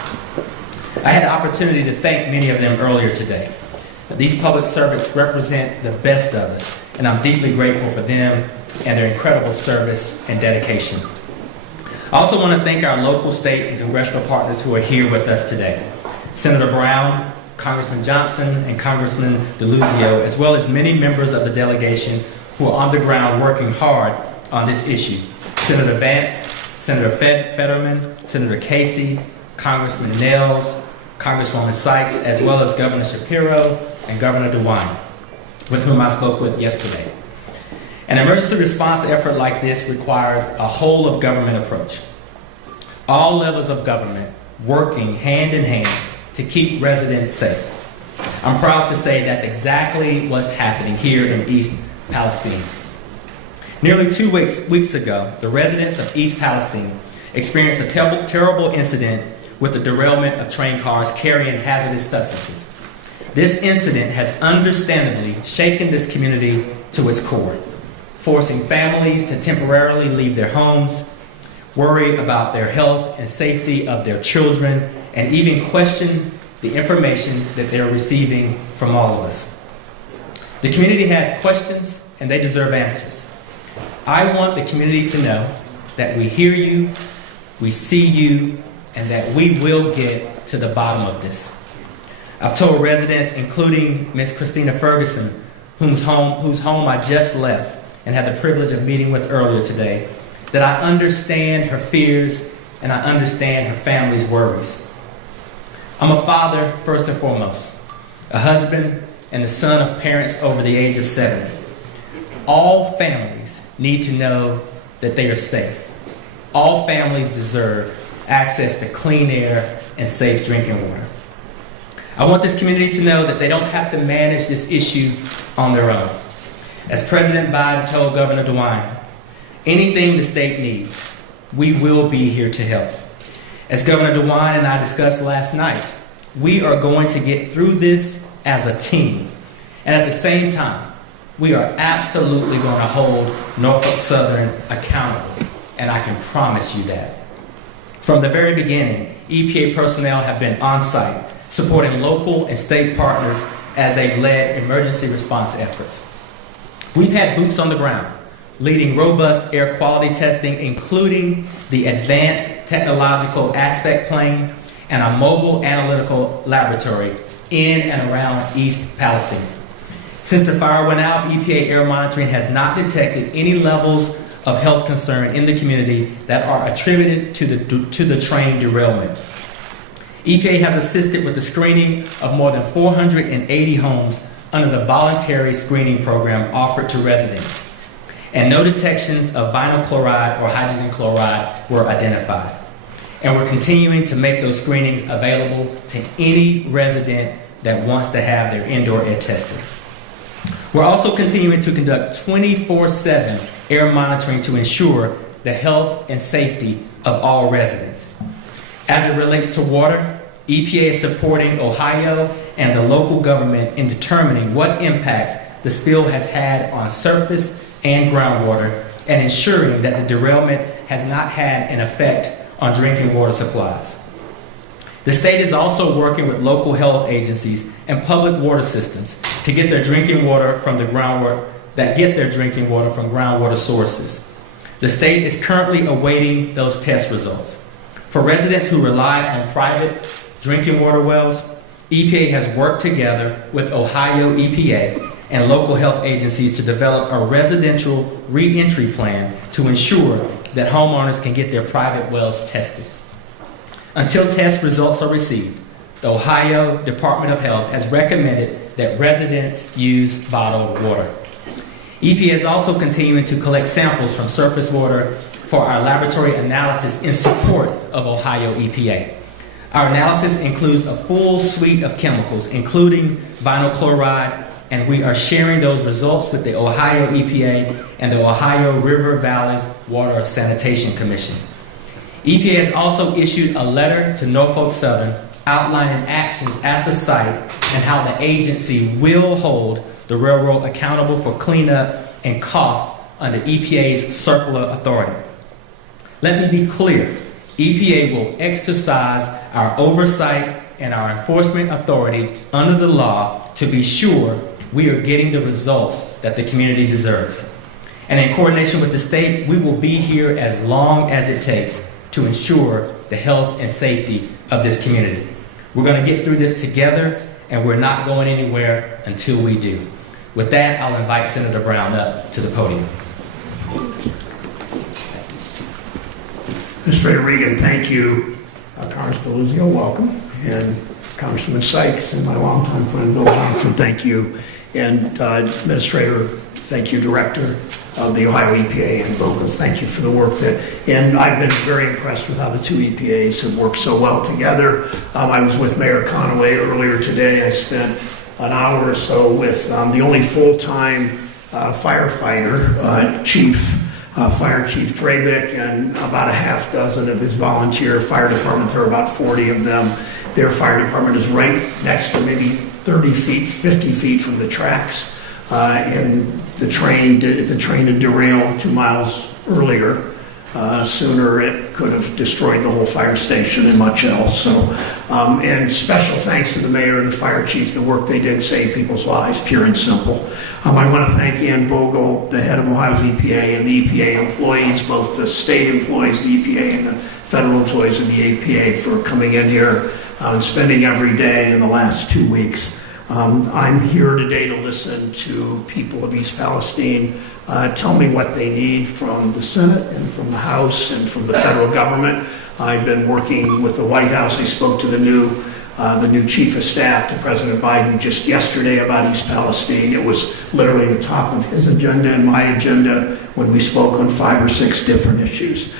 I had the opportunity to thank many of them earlier today. These public servants represent the best of us, and I'm deeply grateful for them and their incredible service and dedication. I also want to thank our local, state, and congressional partners who are here with us today. Senator Brown, Congressman Johnson, and Congressman DeLuzio, as well as many members of the delegation who are on the ground working hard on this issue. Senator Vance, Senator Fetterman, Senator Casey, Congressman Nels, Congresswoman Sykes, as well as Governor Shapiro and Governor DeWine, with whom I spoke with yesterday. An emergency response effort like this requires a whole of government approach. All levels of government working hand in hand to keep residents safe. I'm proud to say that's exactly what's happening here in East Palestine. Nearly 2 weeks ago, the residents of East Palestine experienced a terrible incident with the derailment of train cars carrying hazardous substances. This incident has understandably shaken this community to its core, forcing families to temporarily leave their homes, worry about their health and safety of their children, and even question the information that they're receiving from all of us. The community has questions, and they deserve answers. I want the community to know that we hear you, we see you, and that we will get to the bottom of this. I've told residents, including Ms. Christina Ferguson, whose home I just left and had the privilege of meeting with earlier today, that I understand her fears and I understand her family's worries. I'm a father, first and foremost, a husband, and the son of parents over the age of 70. All families need to know that they are safe. All families deserve access to clean air and safe drinking water. I want this community to know that they don't have to manage this issue on their own. As President Biden told Governor DeWine, anything the state needs, we will be here to help. As Governor DeWine and I discussed last night, we are going to get through this as a team. And at the same time, we are absolutely going to hold Norfolk Southern accountable. And I can promise you that. From the very beginning, EPA personnel have been on site, supporting local and state partners as they've led emergency response efforts. We've had boots on the ground, leading robust air quality testing, including the Advanced Technological Aspect Plane and a mobile analytical laboratory in and around East Palestine. Since the fire went out, EPA air monitoring has not detected any levels of health concern in the community that are attributed to the train derailment. EPA has assisted with the screening of more than 480 homes under the voluntary screening program offered to residents, and no detections of vinyl chloride or hydrogen chloride were identified. And we're continuing to make those screenings available to any resident that wants to have their indoor air tested. We're also continuing to conduct 24/7 air monitoring to ensure the health and safety of all residents. As it relates to water, EPA is supporting Ohio and the local government in determining what impacts the spill has had on surface and groundwater and ensuring that the derailment has not had an effect on drinking water supplies. The state is also working with local health agencies and public water systems to get their drinking water from groundwater sources. The state is currently awaiting those test results. For residents who rely on private drinking water wells, EPA has worked together with Ohio EPA and local health agencies to develop a residential re-entry plan to ensure that homeowners can get their private wells tested. Until test results are received, the Ohio Department of Health has recommended that residents use bottled water. EPA is also continuing to collect samples from surface water for our laboratory analysis in support of Ohio EPA. Our analysis includes a full suite of chemicals, including vinyl chloride, and we are sharing those results with the Ohio EPA and the Ohio River Valley Water Sanitation Commission. EPA has also issued a letter to Norfolk Southern outlining actions at the site and how the agency will hold the railroad accountable for cleanup and cost under EPA's circular authority. Let me be clear, EPA will exercise our oversight and our enforcement authority under the law to be sure we are getting the results that the community deserves. And in coordination with the state, we will be here as long as it takes to ensure the health and safety of this community. We're going to get through this together, and we're not going anywhere until we do. With that, I'll invite Senator Brown up to the podium. Administrator Regan, thank you. Congressman Luzio, welcome. And Congressman Sykes and my longtime friend Bill Johnson, thank you. And Administrator, thank you, Director of the Ohio EPA and Bogans, thank you for the work and I've been very impressed with how the two EPAs have worked so well together. I was with Mayor Conaway earlier today. I spent an hour or so with the only full-time firefighter, Fire Chief Trabick, and about a half dozen of his volunteer fire departments. There are about 40 of them. Their fire department is right next to maybe 30 feet, 50 feet from the tracks. And the train had derailed 2 miles earlier. Sooner it could have destroyed the whole fire station and much else. So, and special thanks to the mayor and the fire chief. The work they did saved people's lives, pure and simple. I want to thank Ann Vogel, the head of Ohio's EPA, and the EPA employees, both the state employees, the EPA, and the federal employees of the EPA for coming in here and spending every day in the last 2 weeks. I'm here today to listen to people of East Palestine tell me what they need from the Senate and from the House and from the federal government. I've been working with the White House. I spoke to the new chief of staff to President Biden just yesterday about East Palestine. It was literally the top of his agenda and my agenda. when we spoke on 5 or 6 different issues.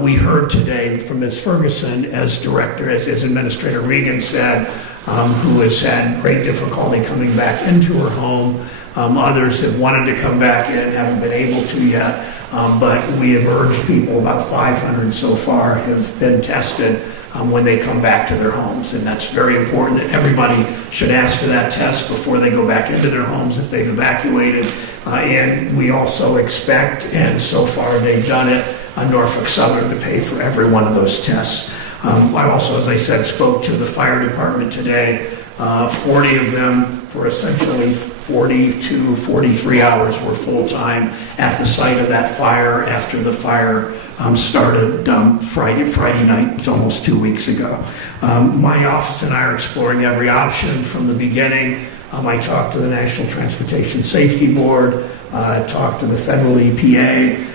We heard today from Ms. Ferguson as director, as Administrator Regan said, who has had great difficulty coming back into her home. Others have wanted to come back in, haven't been able to yet, but we have urged people, about 500 so far have been tested when they come back to their homes. And that's very important that everybody should ask for that test before they go back into their homes if they've evacuated. And we also expect, and so far they've done it, Norfolk Southern to pay for every one of those tests. I also, as I said, spoke to the fire department today. 40 of them for essentially 40 to 43 hours were full-time at the site of that fire after the fire started Friday night, almost 2 weeks ago. My office and I are exploring every option from the beginning. I talked to the National Transportation Safety Board, talked to the federal EPA,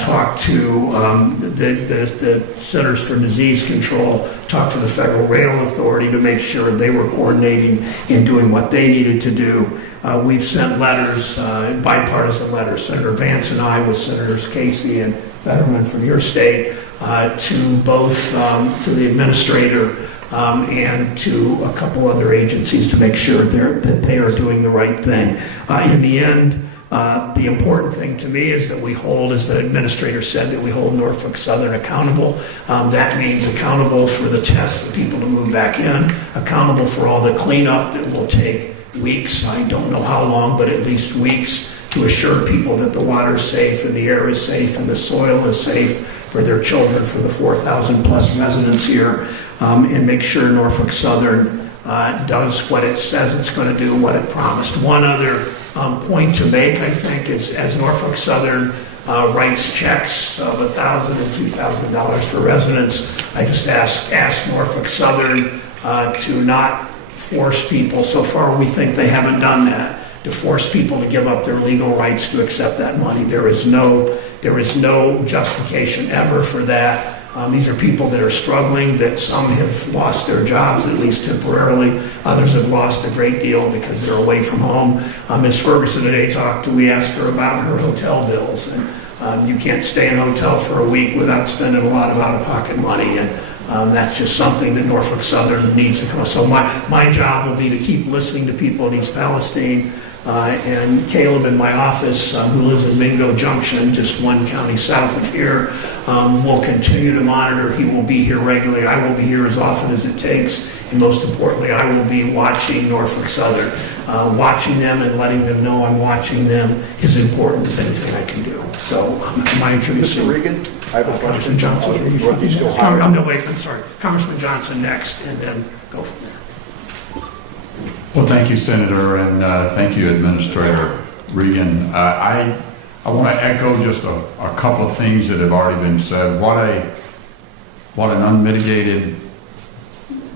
talked to the Centers for Disease Control, talked to the Federal Rail Authority to make sure they were coordinating and doing what they needed to do. We've sent letters, bipartisan letters, Senator Vance and I with Senators Casey and Fetterman from your state, to both to the administrator and to a couple other agencies to make sure that they are doing the right thing. In the end, the important thing to me is that we hold, as the administrator said, that we hold Norfolk Southern accountable. That means accountable for the tests for people to move back in, accountable for all the cleanup that will take weeks. I don't know how long, but at least weeks, to assure people that the water is safe and the air is safe and the soil is safe for their children, for the 4,000 plus residents here, and make sure Norfolk Southern does what it says it's going to do, what it promised. One other point to make, I think, is as Norfolk Southern writes checks of $1,000 and $2,000 for residents, I just ask Norfolk Southern to not force people. So far, we think they haven't done that, to force people to give up their legal rights to accept that money. There is no justification ever for that. These are people that are struggling, that some have lost their jobs, at least temporarily. Others have lost a great deal because they're away from home. Ms. Ferguson today we asked her about her hotel bills. And you can't stay in a hotel for a week without spending a lot of out-of-pocket money. And that's just something that Norfolk Southern needs to come. So my job will be to keep listening to people in East Palestine. And Caleb in my office, who lives in Mingo Junction, just 1 county south of here, will continue to monitor. He will be here regularly. I will be here as often as it takes. And most importantly, I will be watching Norfolk Southern. Watching them and letting them know I'm watching them is important as anything I can do. So, my introduction. Mr. Regan, I have a question. Johnson. I'm sorry. Congressman Johnson next, and then go from there. Well, thank you, Senator, and thank you, Administrator Regan. I want to echo just a couple of things that have already been said. What an unmitigated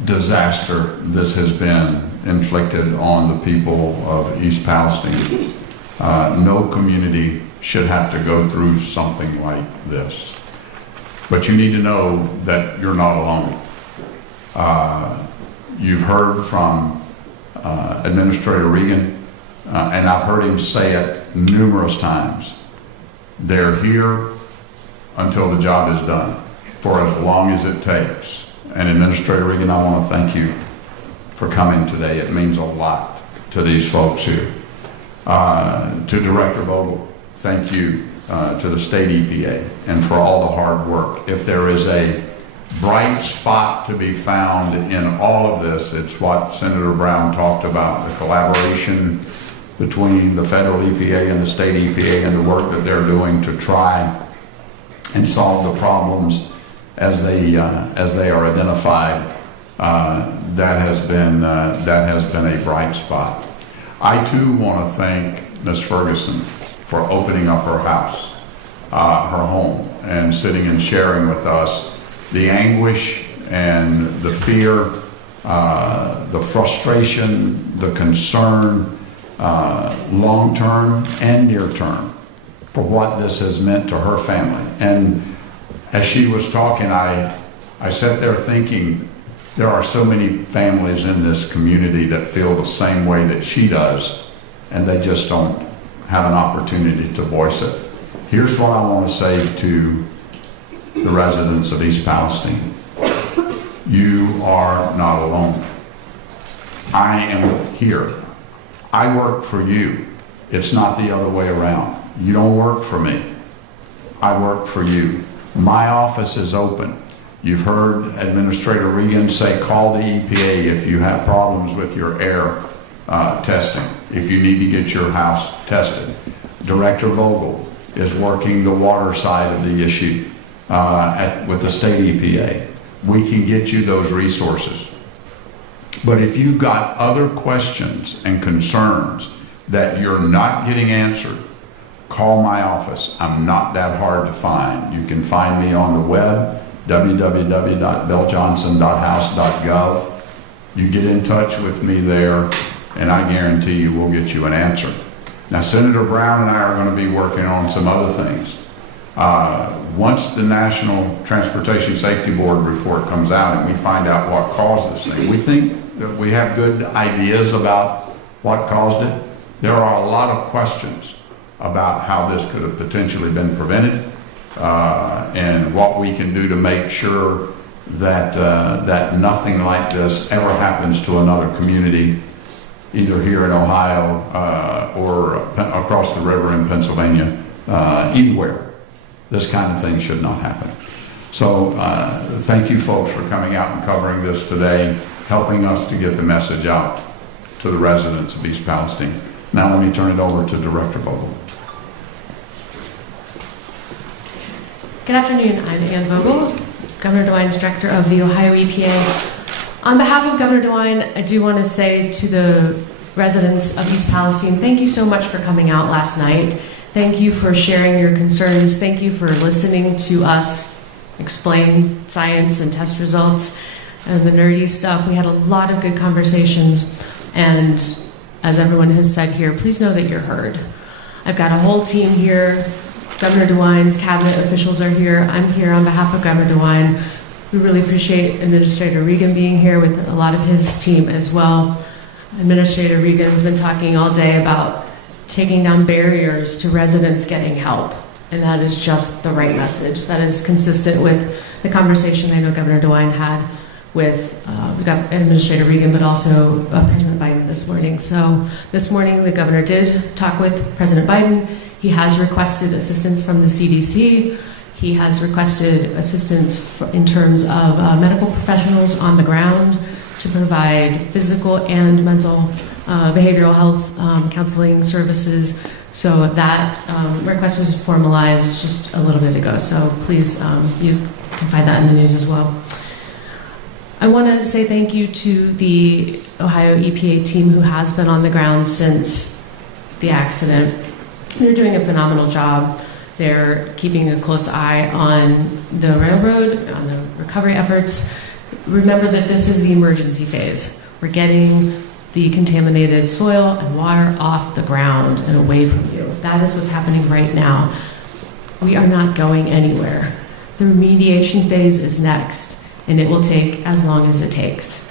disaster this has been inflicted on the people of East Palestine. No community should have to go through something like this. But you need to know that you're not alone. You've heard from Administrator Regan, and I've heard him say it numerous times. They're here until the job is done, for as long as it takes. And Administrator Regan, I want to thank you for coming today. It means a lot to these folks here. To Director Vogel, thank you to the state EPA and for all the hard work. If there is a bright spot to be found in all of this, it's what Senator Brown talked about, the collaboration between the federal EPA and the state EPA and the work that they're doing to try and solve the problems as they are identified. That has been a bright spot. I too want to thank Ms. Ferguson for opening up her house, her home, and sitting and sharing with us the anguish and the fear, the frustration, the concern, long-term and near-term, for what this has meant to her family. And as she was talking, I sat there thinking, there are so many families in this community that feel the same way that she does, and they just don't have an opportunity to voice it. Here's what I want to say to the residents of East Palestine. You are not alone. I am here. I work for you. It's not the other way around. You don't work for me. I work for you. My office is open. You've heard Administrator Regan say call the EPA if you have problems with your air testing, if you need to get your house tested. Director Vogel is working the water side of the issue with the state EPA. We can get you those resources. But if you've got other questions and concerns that you're not getting answered, call my office. I'm not that hard to find. You can find me on the web, www.belljohnson.house.gov. You get in touch with me there, and I guarantee you we'll get you an answer. Now, Senator Brown and I are going to be working on some other things. Once the National Transportation Safety Board report comes out and we find out what caused this thing, we think that we have good ideas about what caused it. There are a lot of questions about how this could have potentially been prevented and what we can do to make sure that that nothing like this ever happens to another community, either here in Ohio or across the river in Pennsylvania, anywhere. This kind of thing should not happen. So thank you folks for coming out and covering this today, helping us to get the message out to the residents of East Palestine. Now let me turn it over to Director Vogel. Good afternoon, I'm Ann Vogel, Governor DeWine's Director of the Ohio EPA. On behalf of Governor DeWine, I do want to say to the residents of East Palestine, thank you so much for coming out last night. Thank you for sharing your concerns. Thank you for listening to us explain science and test results and the nerdy stuff. We had a lot of good conversations, and as everyone has said here, please know that you're heard. I've got a whole team here. Governor DeWine's cabinet officials are here. I'm here on behalf of Governor DeWine. We really appreciate Administrator Regan being here with a lot of his team as well. Administrator Regan's been talking all day about taking down barriers to residents getting help, and that is just the right message. That is consistent with the conversation I know Governor DeWine had with we got Administrator Regan, but also President Biden this morning. So this morning the governor did talk with President Biden. He has requested assistance from the CDC. He has requested assistance in terms of medical professionals on the ground to provide physical and mental behavioral health counseling services. So that request was formalized just a little bit ago. So please, you can find that in the news as well. I want to say thank you to the Ohio EPA team who has been on the ground since the accident. They're doing a phenomenal job. They're keeping a close eye on the railroad, on the recovery efforts. Remember that this is the emergency phase. We're getting the contaminated soil and water off the ground and away from you. That is what's happening right now. We are not going anywhere. The remediation phase is next, and it will take as long as it takes.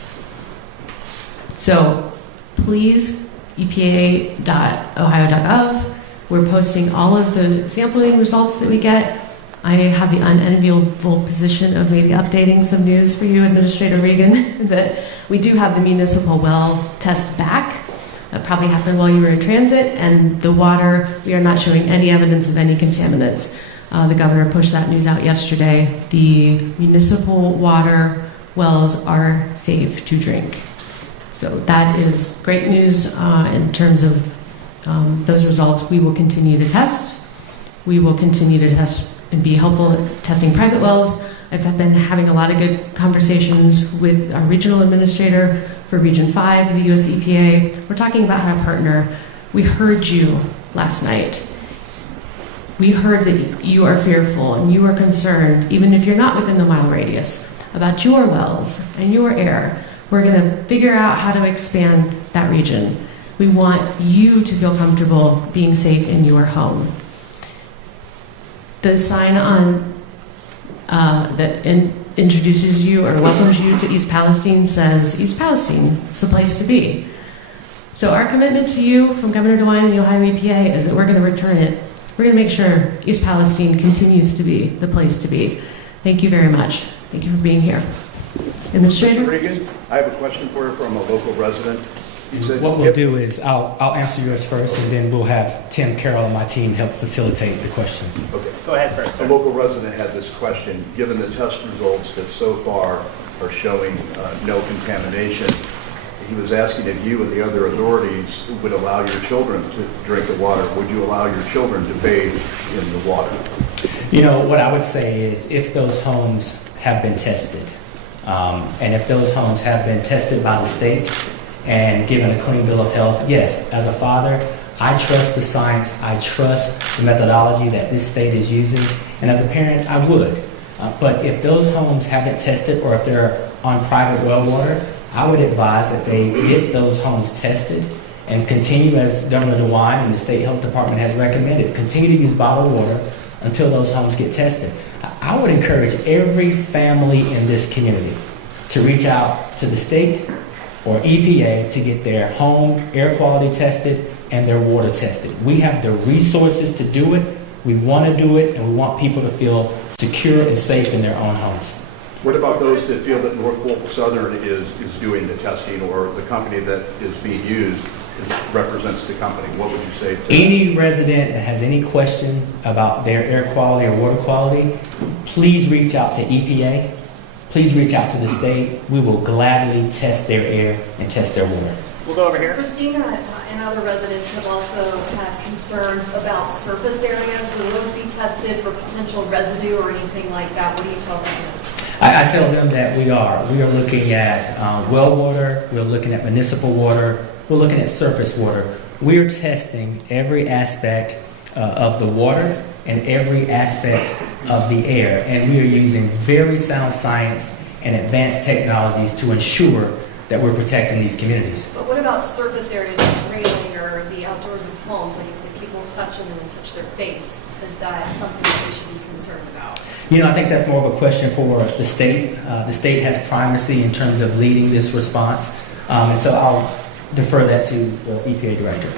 So please, epa.ohio.gov. We're posting all of the sampling results that we get. I have the unenviable position of maybe updating some news for you, Administrator Regan, that we do have the municipal well test back. That probably happened while you were in transit, and the water, we are not showing any evidence of any contaminants. The governor pushed that news out yesterday. The municipal water wells are safe to drink. So that is great news in terms of those results. We will continue to test. We will continue to test and be helpful at testing private wells. I've been having a lot of good conversations with our regional administrator for Region 5 of the US EPA. We're talking about how to partner. We heard you last night. We heard that you are fearful and you are concerned, even if you're not within the mile radius, about your wells and your air. We're going to figure out how to expand that region. We want you to feel comfortable being safe in your home. The sign on that introduces you or welcomes you to East Palestine says, East Palestine, it's the place to be. So our commitment to you from Governor DeWine and the Ohio EPA is that we're going to return it we're going to make sure East Palestine continues to be the place to be. Thank you very much. Thank you for being here. Administrator? Mr. Regan, I have a question for you from a local resident. He said, what we'll do is I'll answer yours first, and then we'll have Tim Carroll and my team help facilitate the questions. Okay. Go ahead first, sir. A local resident had this question. Given the test results that so far are showing no contamination, he was asking if you and the other authorities would allow your children to drink the water. Would you allow your children to bathe in the water? You know, what I would say is if those homes have been tested, and if those homes have been tested by the state and given a clean bill of health, yes, as a father, I trust the science, I trust the methodology that this state is using, and as a parent, I would. But if those homes haven't tested, or if they're on private well water, I would advise that they get those homes tested and continue, as Governor DeWine and the State Health Department has recommended, continue to use bottled water until those homes get tested. I would encourage every family in this community to reach out to the state or EPA to get their home air quality tested and their water tested. We have the resources to do it, we want to do it, and we want people to feel secure and safe in their own homes. What about those that feel that Norfolk Southern is doing the testing, or the company that is being used represents the company? What would you say to any resident that has any question about their air quality or water quality, please reach out to EPA. Please reach out to the state. We will gladly test their air and test their water. We'll go over here. Christina and other residents have also had concerns about surface areas. Will those be tested for potential residue or anything like that? What do you tell residents? I tell them that we are. We are looking at well water. We're looking at municipal water. We're looking at surface water. We are testing every aspect of the water and every aspect of the air. And we are using very sound science and advanced technologies to ensure that we're protecting these communities. But what about surface areas like railing or the outdoors of homes? Like if people touch them and they touch their face, is that something that they should be concerned about? You know, I think that's more of a question for the state. The state has primacy in terms of leading this response. And so I'll defer that to the EPA director.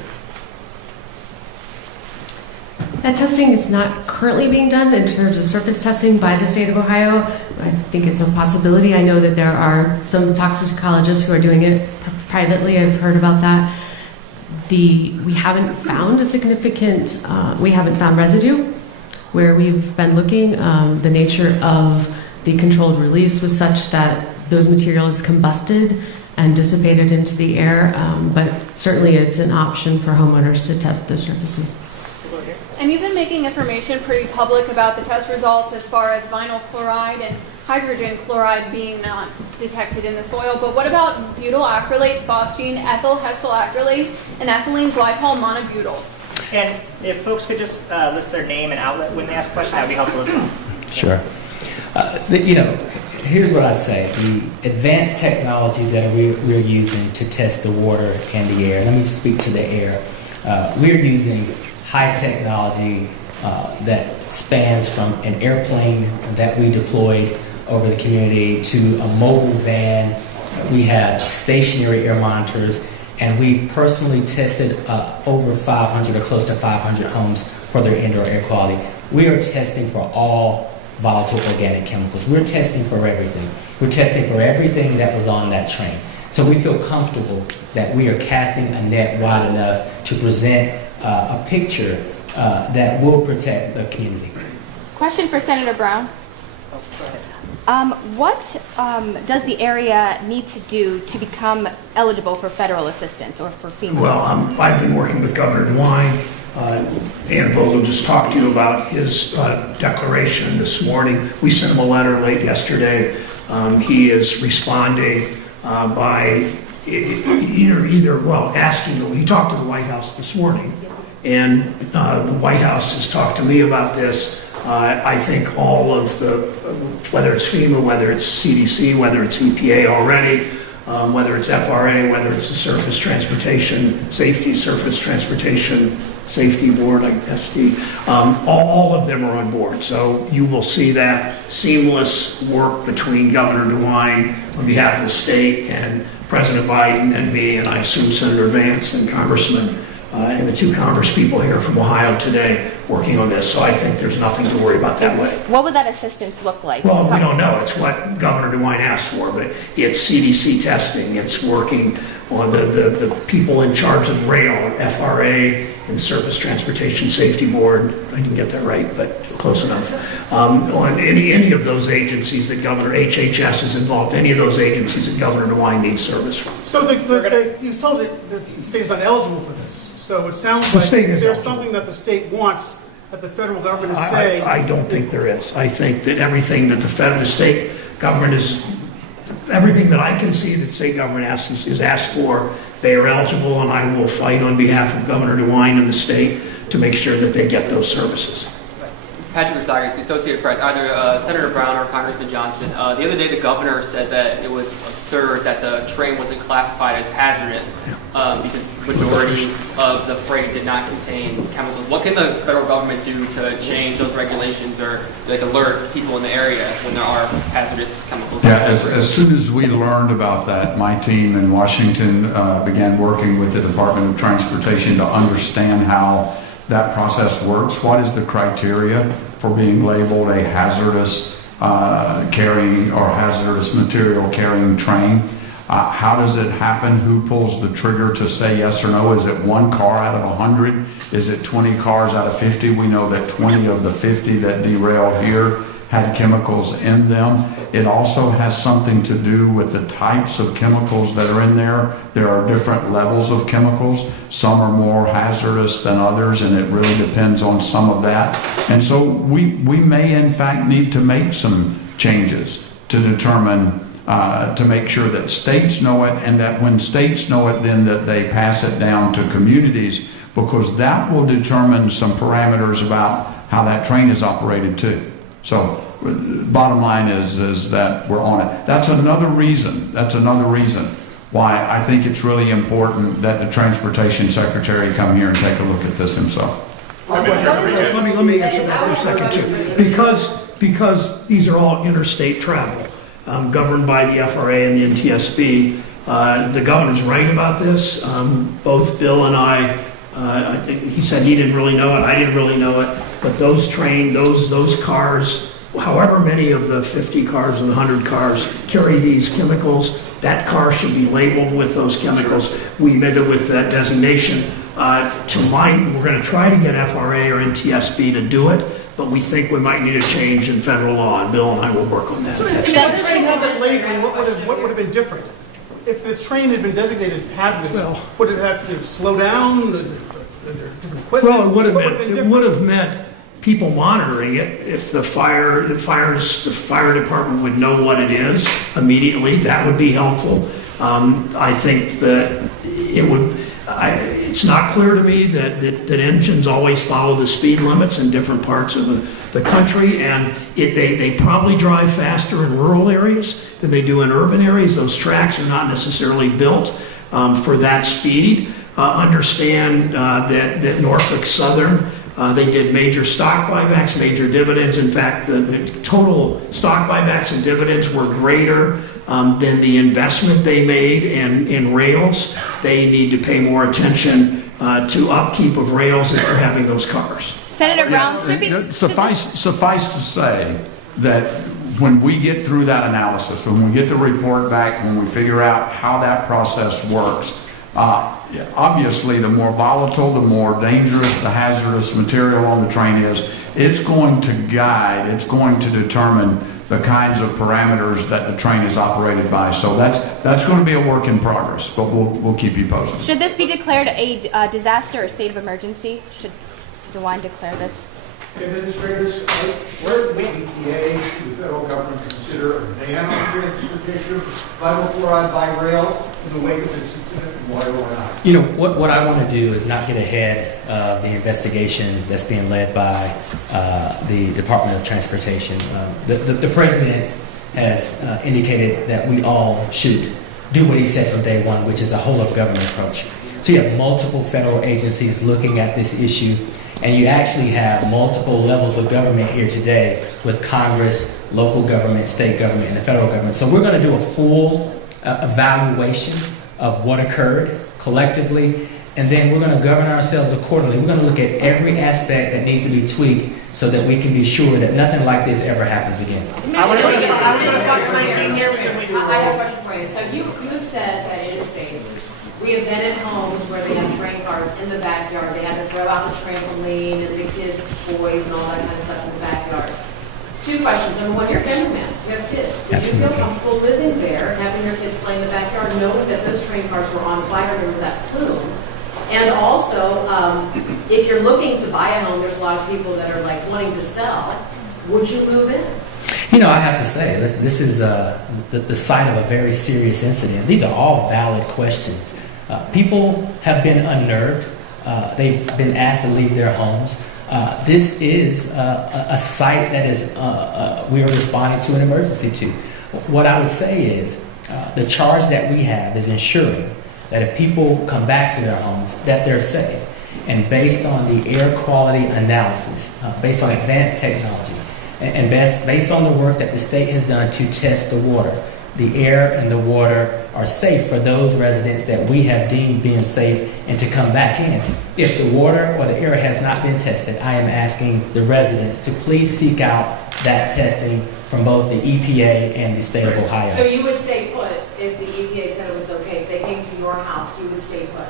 That testing is not currently being done in terms of surface testing by the state of Ohio. I think it's a possibility. I know that there are some toxicologists who are doing it privately. I've heard about that. We haven't found a significant, we haven't found residue where we've been looking. The nature of the controlled release was such that those materials combusted and dissipated into the air, but certainly it's an option for homeowners to test the surfaces. And you've been making information pretty public about the test results as far as vinyl chloride and hydrogen chloride being not detected in the soil. But what about butyl acrylate, phosgene, ethyl hexylacrylate, and ethylene glycol monobutyl? And if folks could just list their name and outlet when they ask a question, that would be helpful as well. Sure. You know, here's what I'd say. The advanced technologies that we're using to test the water and the air. Let me speak to the air. We're using high technology that spans from an airplane that we deployed over the community to a mobile van. We have stationary air monitors, and we personally tested over 500 or close to 500 homes for their indoor air quality. We are testing for all volatile organic chemicals. We're testing for everything. We're testing for everything that was on that train. So we feel comfortable that we are casting a net wide enough to present a picture that will protect the community. Question for Senator Brown. What does the area need to do to become eligible for federal assistance or for FEMA? Well, I've been working with Governor DeWine. Ann Vogel just talked to you about his declaration this morning. We sent him a letter late yesterday. He is responding by asking. He talked to the White House this morning, and the White House has talked to me about this. I think all of whether it's FEMA, whether it's CDC, whether it's EPA already, whether it's FRA, whether it's the Surface Transportation Safety Board, like ST, all of them are on board. So you will see that seamless work between Governor DeWine on behalf of the state and President Biden and me, and I assume Senator Vance and Congressman and the two Congress people here from Ohio today. working on this. So I think there's nothing to worry about that way. What would that assistance look like? Well, we don't know. It's what Governor DeWine asked for, but it's CDC testing. It's working on the people in charge of rail, FRA, and the Surface Transportation Safety Board. I didn't get that right, but close enough. On any of those agencies that Governor HHS is involved, any of those agencies that Governor DeWine needs service from. So he was told that the state is not eligible for this. So it sounds The like state is there's eligible. something that the state wants that the federal government is saying. I don't think there is. I think that everything that the state government is, everything that I can see that state government is asked for, they are eligible, and I will fight on behalf of Governor DeWine and the state to make sure that they get those services. Patrick Versailles, the Associated Press, either Senator Brown or Congressman Johnson. The other day the governor said that it was absurd that the train wasn't classified as hazardous because majority of the freight did not contain chemicals. What can the federal government do to change those regulations or like alert people in the area when there are hazardous chemicals? Yeah, as soon as we learned about that, my team in Washington began working with the Department of Transportation to understand how that process works. What is the criteria for being labeled a hazardous carrying or hazardous material carrying train? How does it happen? Who pulls the trigger to say yes or no? Is it one car out of 100? Is it 20 cars out of 50? We know that 20 of the 50 that derailed here had chemicals in them. It also has something to do with the types of chemicals that are in there. There are different levels of chemicals. Some are more hazardous than others, and it really depends on some of that. And so we may in fact need to make some changes to determine, to make sure that states know it, and that when states know it, then that they pass it down to communities, because that will determine some parameters about how that train is operated too. So bottom line is that we're on it. That's another reason why I think it's really important that the Transportation Secretary come here and take a look at this himself. Let me answer that for a second too. Because these are all interstate travel, governed by the FRA and the NTSB. The governor's right about this. Both Bill and I, he said he didn't really know it, I didn't really know it, but those cars, however many of the 50 cars or the 100 cars carry these chemicals, that car should be labeled with those chemicals. We made it with that designation. We're going to try to get FRA or NTSB to do it, but we think we might need a change in federal law, and Bill and I will work on that. So if the train had that labeling, what would have been different? If the train had been designated hazardous, would it have to slow down? Different equipment? Well, it would have meant people monitoring it. If the fire department would know what it is immediately, that would be helpful. I think that it would. It's not clear to me that engines always follow the speed limits in different parts of the country, and they probably drive faster in rural areas than they do in urban areas. Those tracks are not necessarily built for that speed. Understand that Norfolk Southern, they did major stock buybacks, major dividends. In fact, the total stock buybacks and dividends were greater than the investment they made in rails. They need to pay more attention to upkeep of rails if they're having those cars. Senator Brown, suffice to say that when we get through that analysis, when we get the report back, when we figure out how that process works, obviously the more volatile, the more dangerous the hazardous material on the train is, it's going to guide, it's going to determine the kinds of parameters that the train is operated by. So that's going to be a work in progress, but we'll keep you posted. Should this be declared a disaster or state of emergency? Should DeWine declare this? Administrators, where would EPA, the federal government, consider a ban on transportation of vinyl chloride by rail in the wake of this incident, and why or not? You know, what I want to do is not get ahead of the investigation that's being led by the Department of Transportation. The president has indicated that we all should do what he said from day one, which is a whole-of-government approach. So you have multiple federal agencies looking at this issue, and you actually have multiple levels of government here today with Congress, local government, state government, and the federal government. So we're going to do a full evaluation of what occurred collectively, and then we're going to govern ourselves accordingly. We're going to look at every aspect that needs to be tweaked so that we can be sure that nothing like this ever happens again. I have a question for you. So you've said that it is safe. We have been in homes where they have train cars in the backyard. They had to throw out the trampoline and the kids' toys and all that kind of stuff in the backyard. Two questions. Number one, you're a family man. You have kids. Did you feel comfortable living there and having your kids play in the backyard, knowing that those train cars were on fire, there was that plume? And also, if you're looking to buy a home, there's a lot of people that are like wanting to sell. Would you move in? You know, I have to say, this is the site of a very serious incident. These are all valid questions. People have been unnerved. They've been asked to leave their homes. This is a site that is we are responding to an emergency to. What I would say is the charge that we have is ensuring that if people come back to their homes, that they're safe. And based on the air quality analysis, based on advanced technology, and based on the work that the state has done to test the water, the air and the water are safe for those residents that we have deemed being safe and to come back in. If the water or the air has not been tested, I am asking the residents to please seek out that testing from both the EPA and the state of Ohio. So you would stay put if the EPA said it was okay. If they came to your house, you would stay put.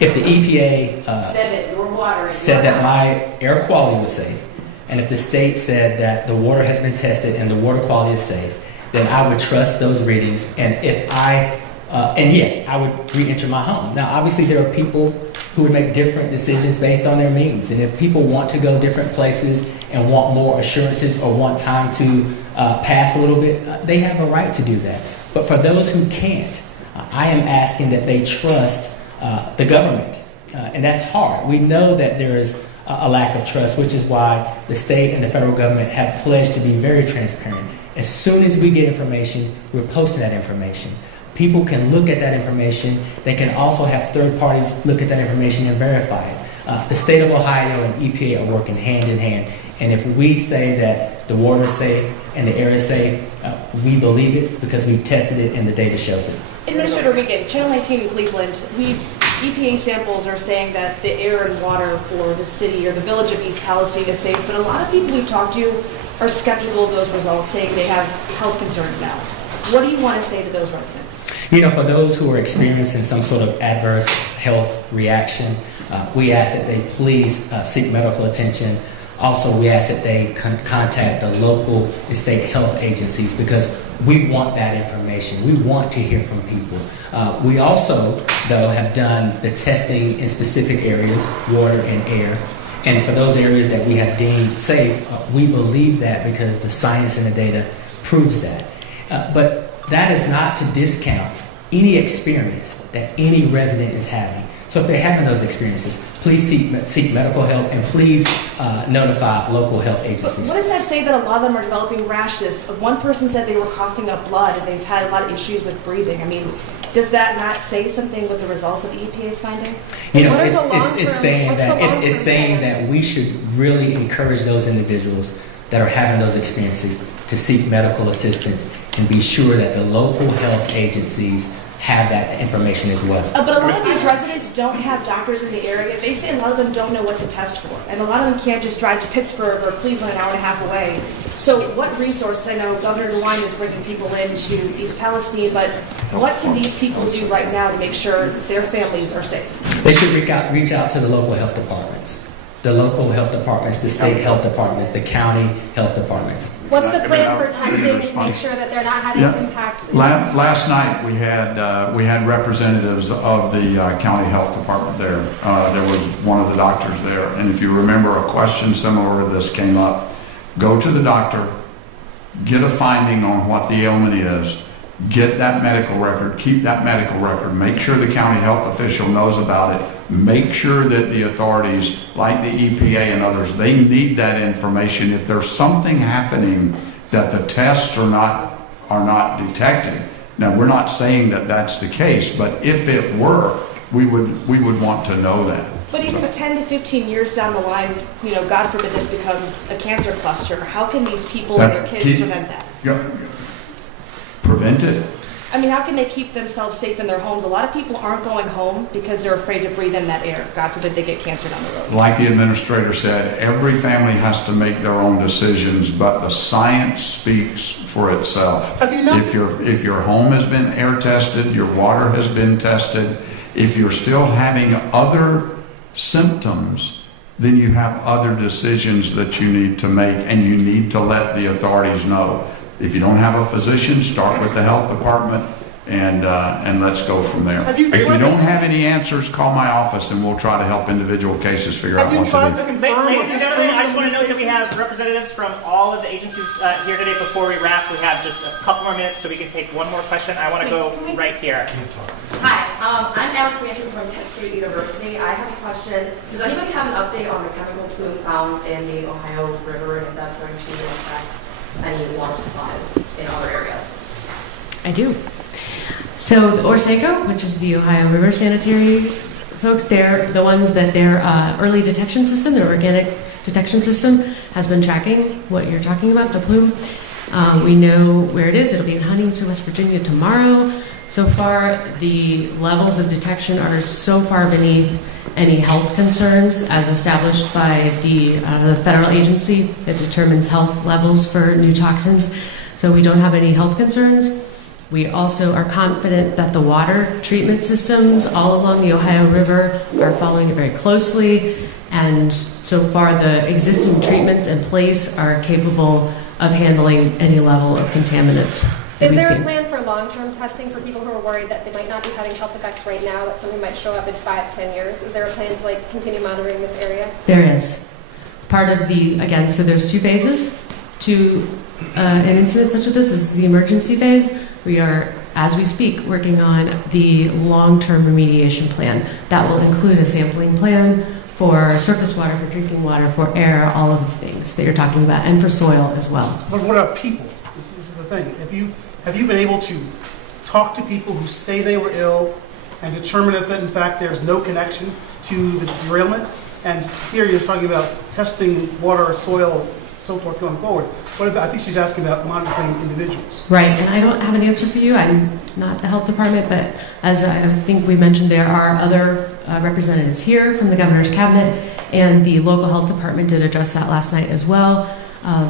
If the EPA said that your water said that my air quality was safe, and if the state said that the water has been tested and the water quality is safe, then I would trust those readings. And if and yes, I would re-enter my home. Now, obviously, there are people who would make different decisions based on their means. And if people want to go different places and want more assurances or want time to pass a little bit, they have a right to do that. But for those who can't, I am asking that they trust the government. And that's hard. We know that there is a lack of trust, which is why the state and the federal government have pledged to be very transparent. As soon as we get information, we're posting that information. People can look at that information. They can also have third parties look at that information and verify it. The state of Ohio and EPA are working hand in hand. And if we say that the water is safe and the air is safe, we believe it because we've tested it and the data shows it. Administrator Regan, Channel 19 in Cleveland, EPA samples are saying that the air and water for the city or the village of East Palestine is safe, but a lot of people we've talked to are skeptical of those results, saying they have health concerns now. What do you want to say to those residents? You know, for those who are experiencing some sort of adverse health reaction, we ask that they please seek medical attention. Also, we ask that they contact the local and state health agencies because we want that information. We want to hear from people. We also, though, have done the testing in specific areas, water and air. And for those areas that we have deemed safe, we believe that because the science and the data proves that. But that is not to discount any experience that any resident is having. So if they're having those experiences, please seek medical help and please notify local health agencies. What does that say that a lot of them are developing rashes? One person said they were coughing up blood and they've had a lot of issues with breathing. I mean, does that not say something with the results that the EPA is finding? You know, it's saying that we should really encourage those individuals that are having those experiences to seek medical assistance and be sure that the local health agencies have that information as well. But a lot of these residents don't have doctors in the area. They say a lot of them don't know what to test for. And a lot of them can't just drive to Pittsburgh or Cleveland an hour and a half away. So what resources, I know Governor DeWine is bringing people into East Palestine, but what can these people do right now to make sure that their families are safe? They should reach out to the local health departments. The local health departments, the state health departments, the county health departments. What's the plan for testing to make sure that they're not having impacts? Last night we had representatives of the county health department there. There was one of the doctors there, and if you remember, a question similar to this came up. Go to the doctor, get a finding on what the ailment is, get that medical record, keep that medical record, make sure the county health official knows about it, make sure that the authorities like the EPA and others, they need that information. If there's something happening that the tests are not detecting. Now, we're not saying that that's the case, but if it were, we would want to know that. But even 10 to 15 years down the line, you know, God forbid this becomes a cancer cluster, how can these people and their kids prevent that? Prevent it? I mean, how can they keep themselves safe in their homes? A lot of people aren't going home because they're afraid to breathe in that air. God forbid they get cancer down the road. Like the administrator said, every family has to make their own decisions, but the science speaks for itself. Have you not- If your home has been air tested, your water has been tested, if you're still having other symptoms, then you have other decisions that you need to make, and you need to let the authorities know. If you don't have a physician, start with the health department, and let's go from there. Have you If you tried don't to- have any answers, call my office, and we'll try to help individual cases figure out Have you what tried to to do. confirm? Ladies and gentlemen, I just want to note that we have representatives from all of the agencies here today. Before we wrap, we have just a couple more minutes so we can take one more question. I want to go right here. Hi, I'm Alex Manton from Kent State University. I have a question. Does anybody have an update on the chemical plume found in the Ohio River and if that's going to affect any water supplies in other areas? I do. So the Orseco, which is the Ohio River Sanitary folks, they're the ones that their early detection system, their organic detection system, has been tracking what you're talking about, the plume. We know where it is. It'll be in Huntington, West Virginia tomorrow. So far, the levels of detection are so far beneath any health concerns as established by the federal agency that determines health levels for new toxins. So we don't have any health concerns. We also are confident that the water treatment systems all along the Ohio River are following it very closely, and so far the existing treatments in place are capable of handling any level of contaminants that Is we've there a seen. plan for long-term testing for people who are worried that they might not be having health effects right now, that something might show up in 5-10 years? Is there a plan to continue monitoring this area? There is. Part of the, again, so there's two phases to an incident such as this. This is the emergency phase. We are, as we speak, working on the long-term remediation plan. That will include a sampling plan for surface water, for drinking water, for air, all of the things that you're talking about, and for soil as well. But what about people? This is the thing. Have you been able to talk to people who say they were ill and determine that in fact there's no connection to the derailment? And here you're talking about testing water, soil, so forth going forward. What about, I think she's asking about monitoring individuals. Right, and I don't have an answer for you. I'm not the health department, but as I think we mentioned, there are other representatives here from the governor's cabinet, and the local health department did address that last night as well.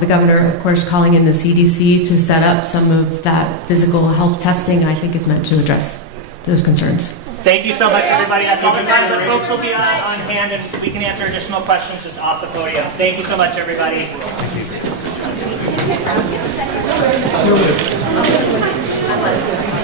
The governor, of course, calling in the CDC to set up some of that physical health testing, I think is meant to address those concerns. Thank you so much, everybody. That's all the time. The folks will be on hand, and we can answer additional questions just off the podium. Thank you so much, everybody. No.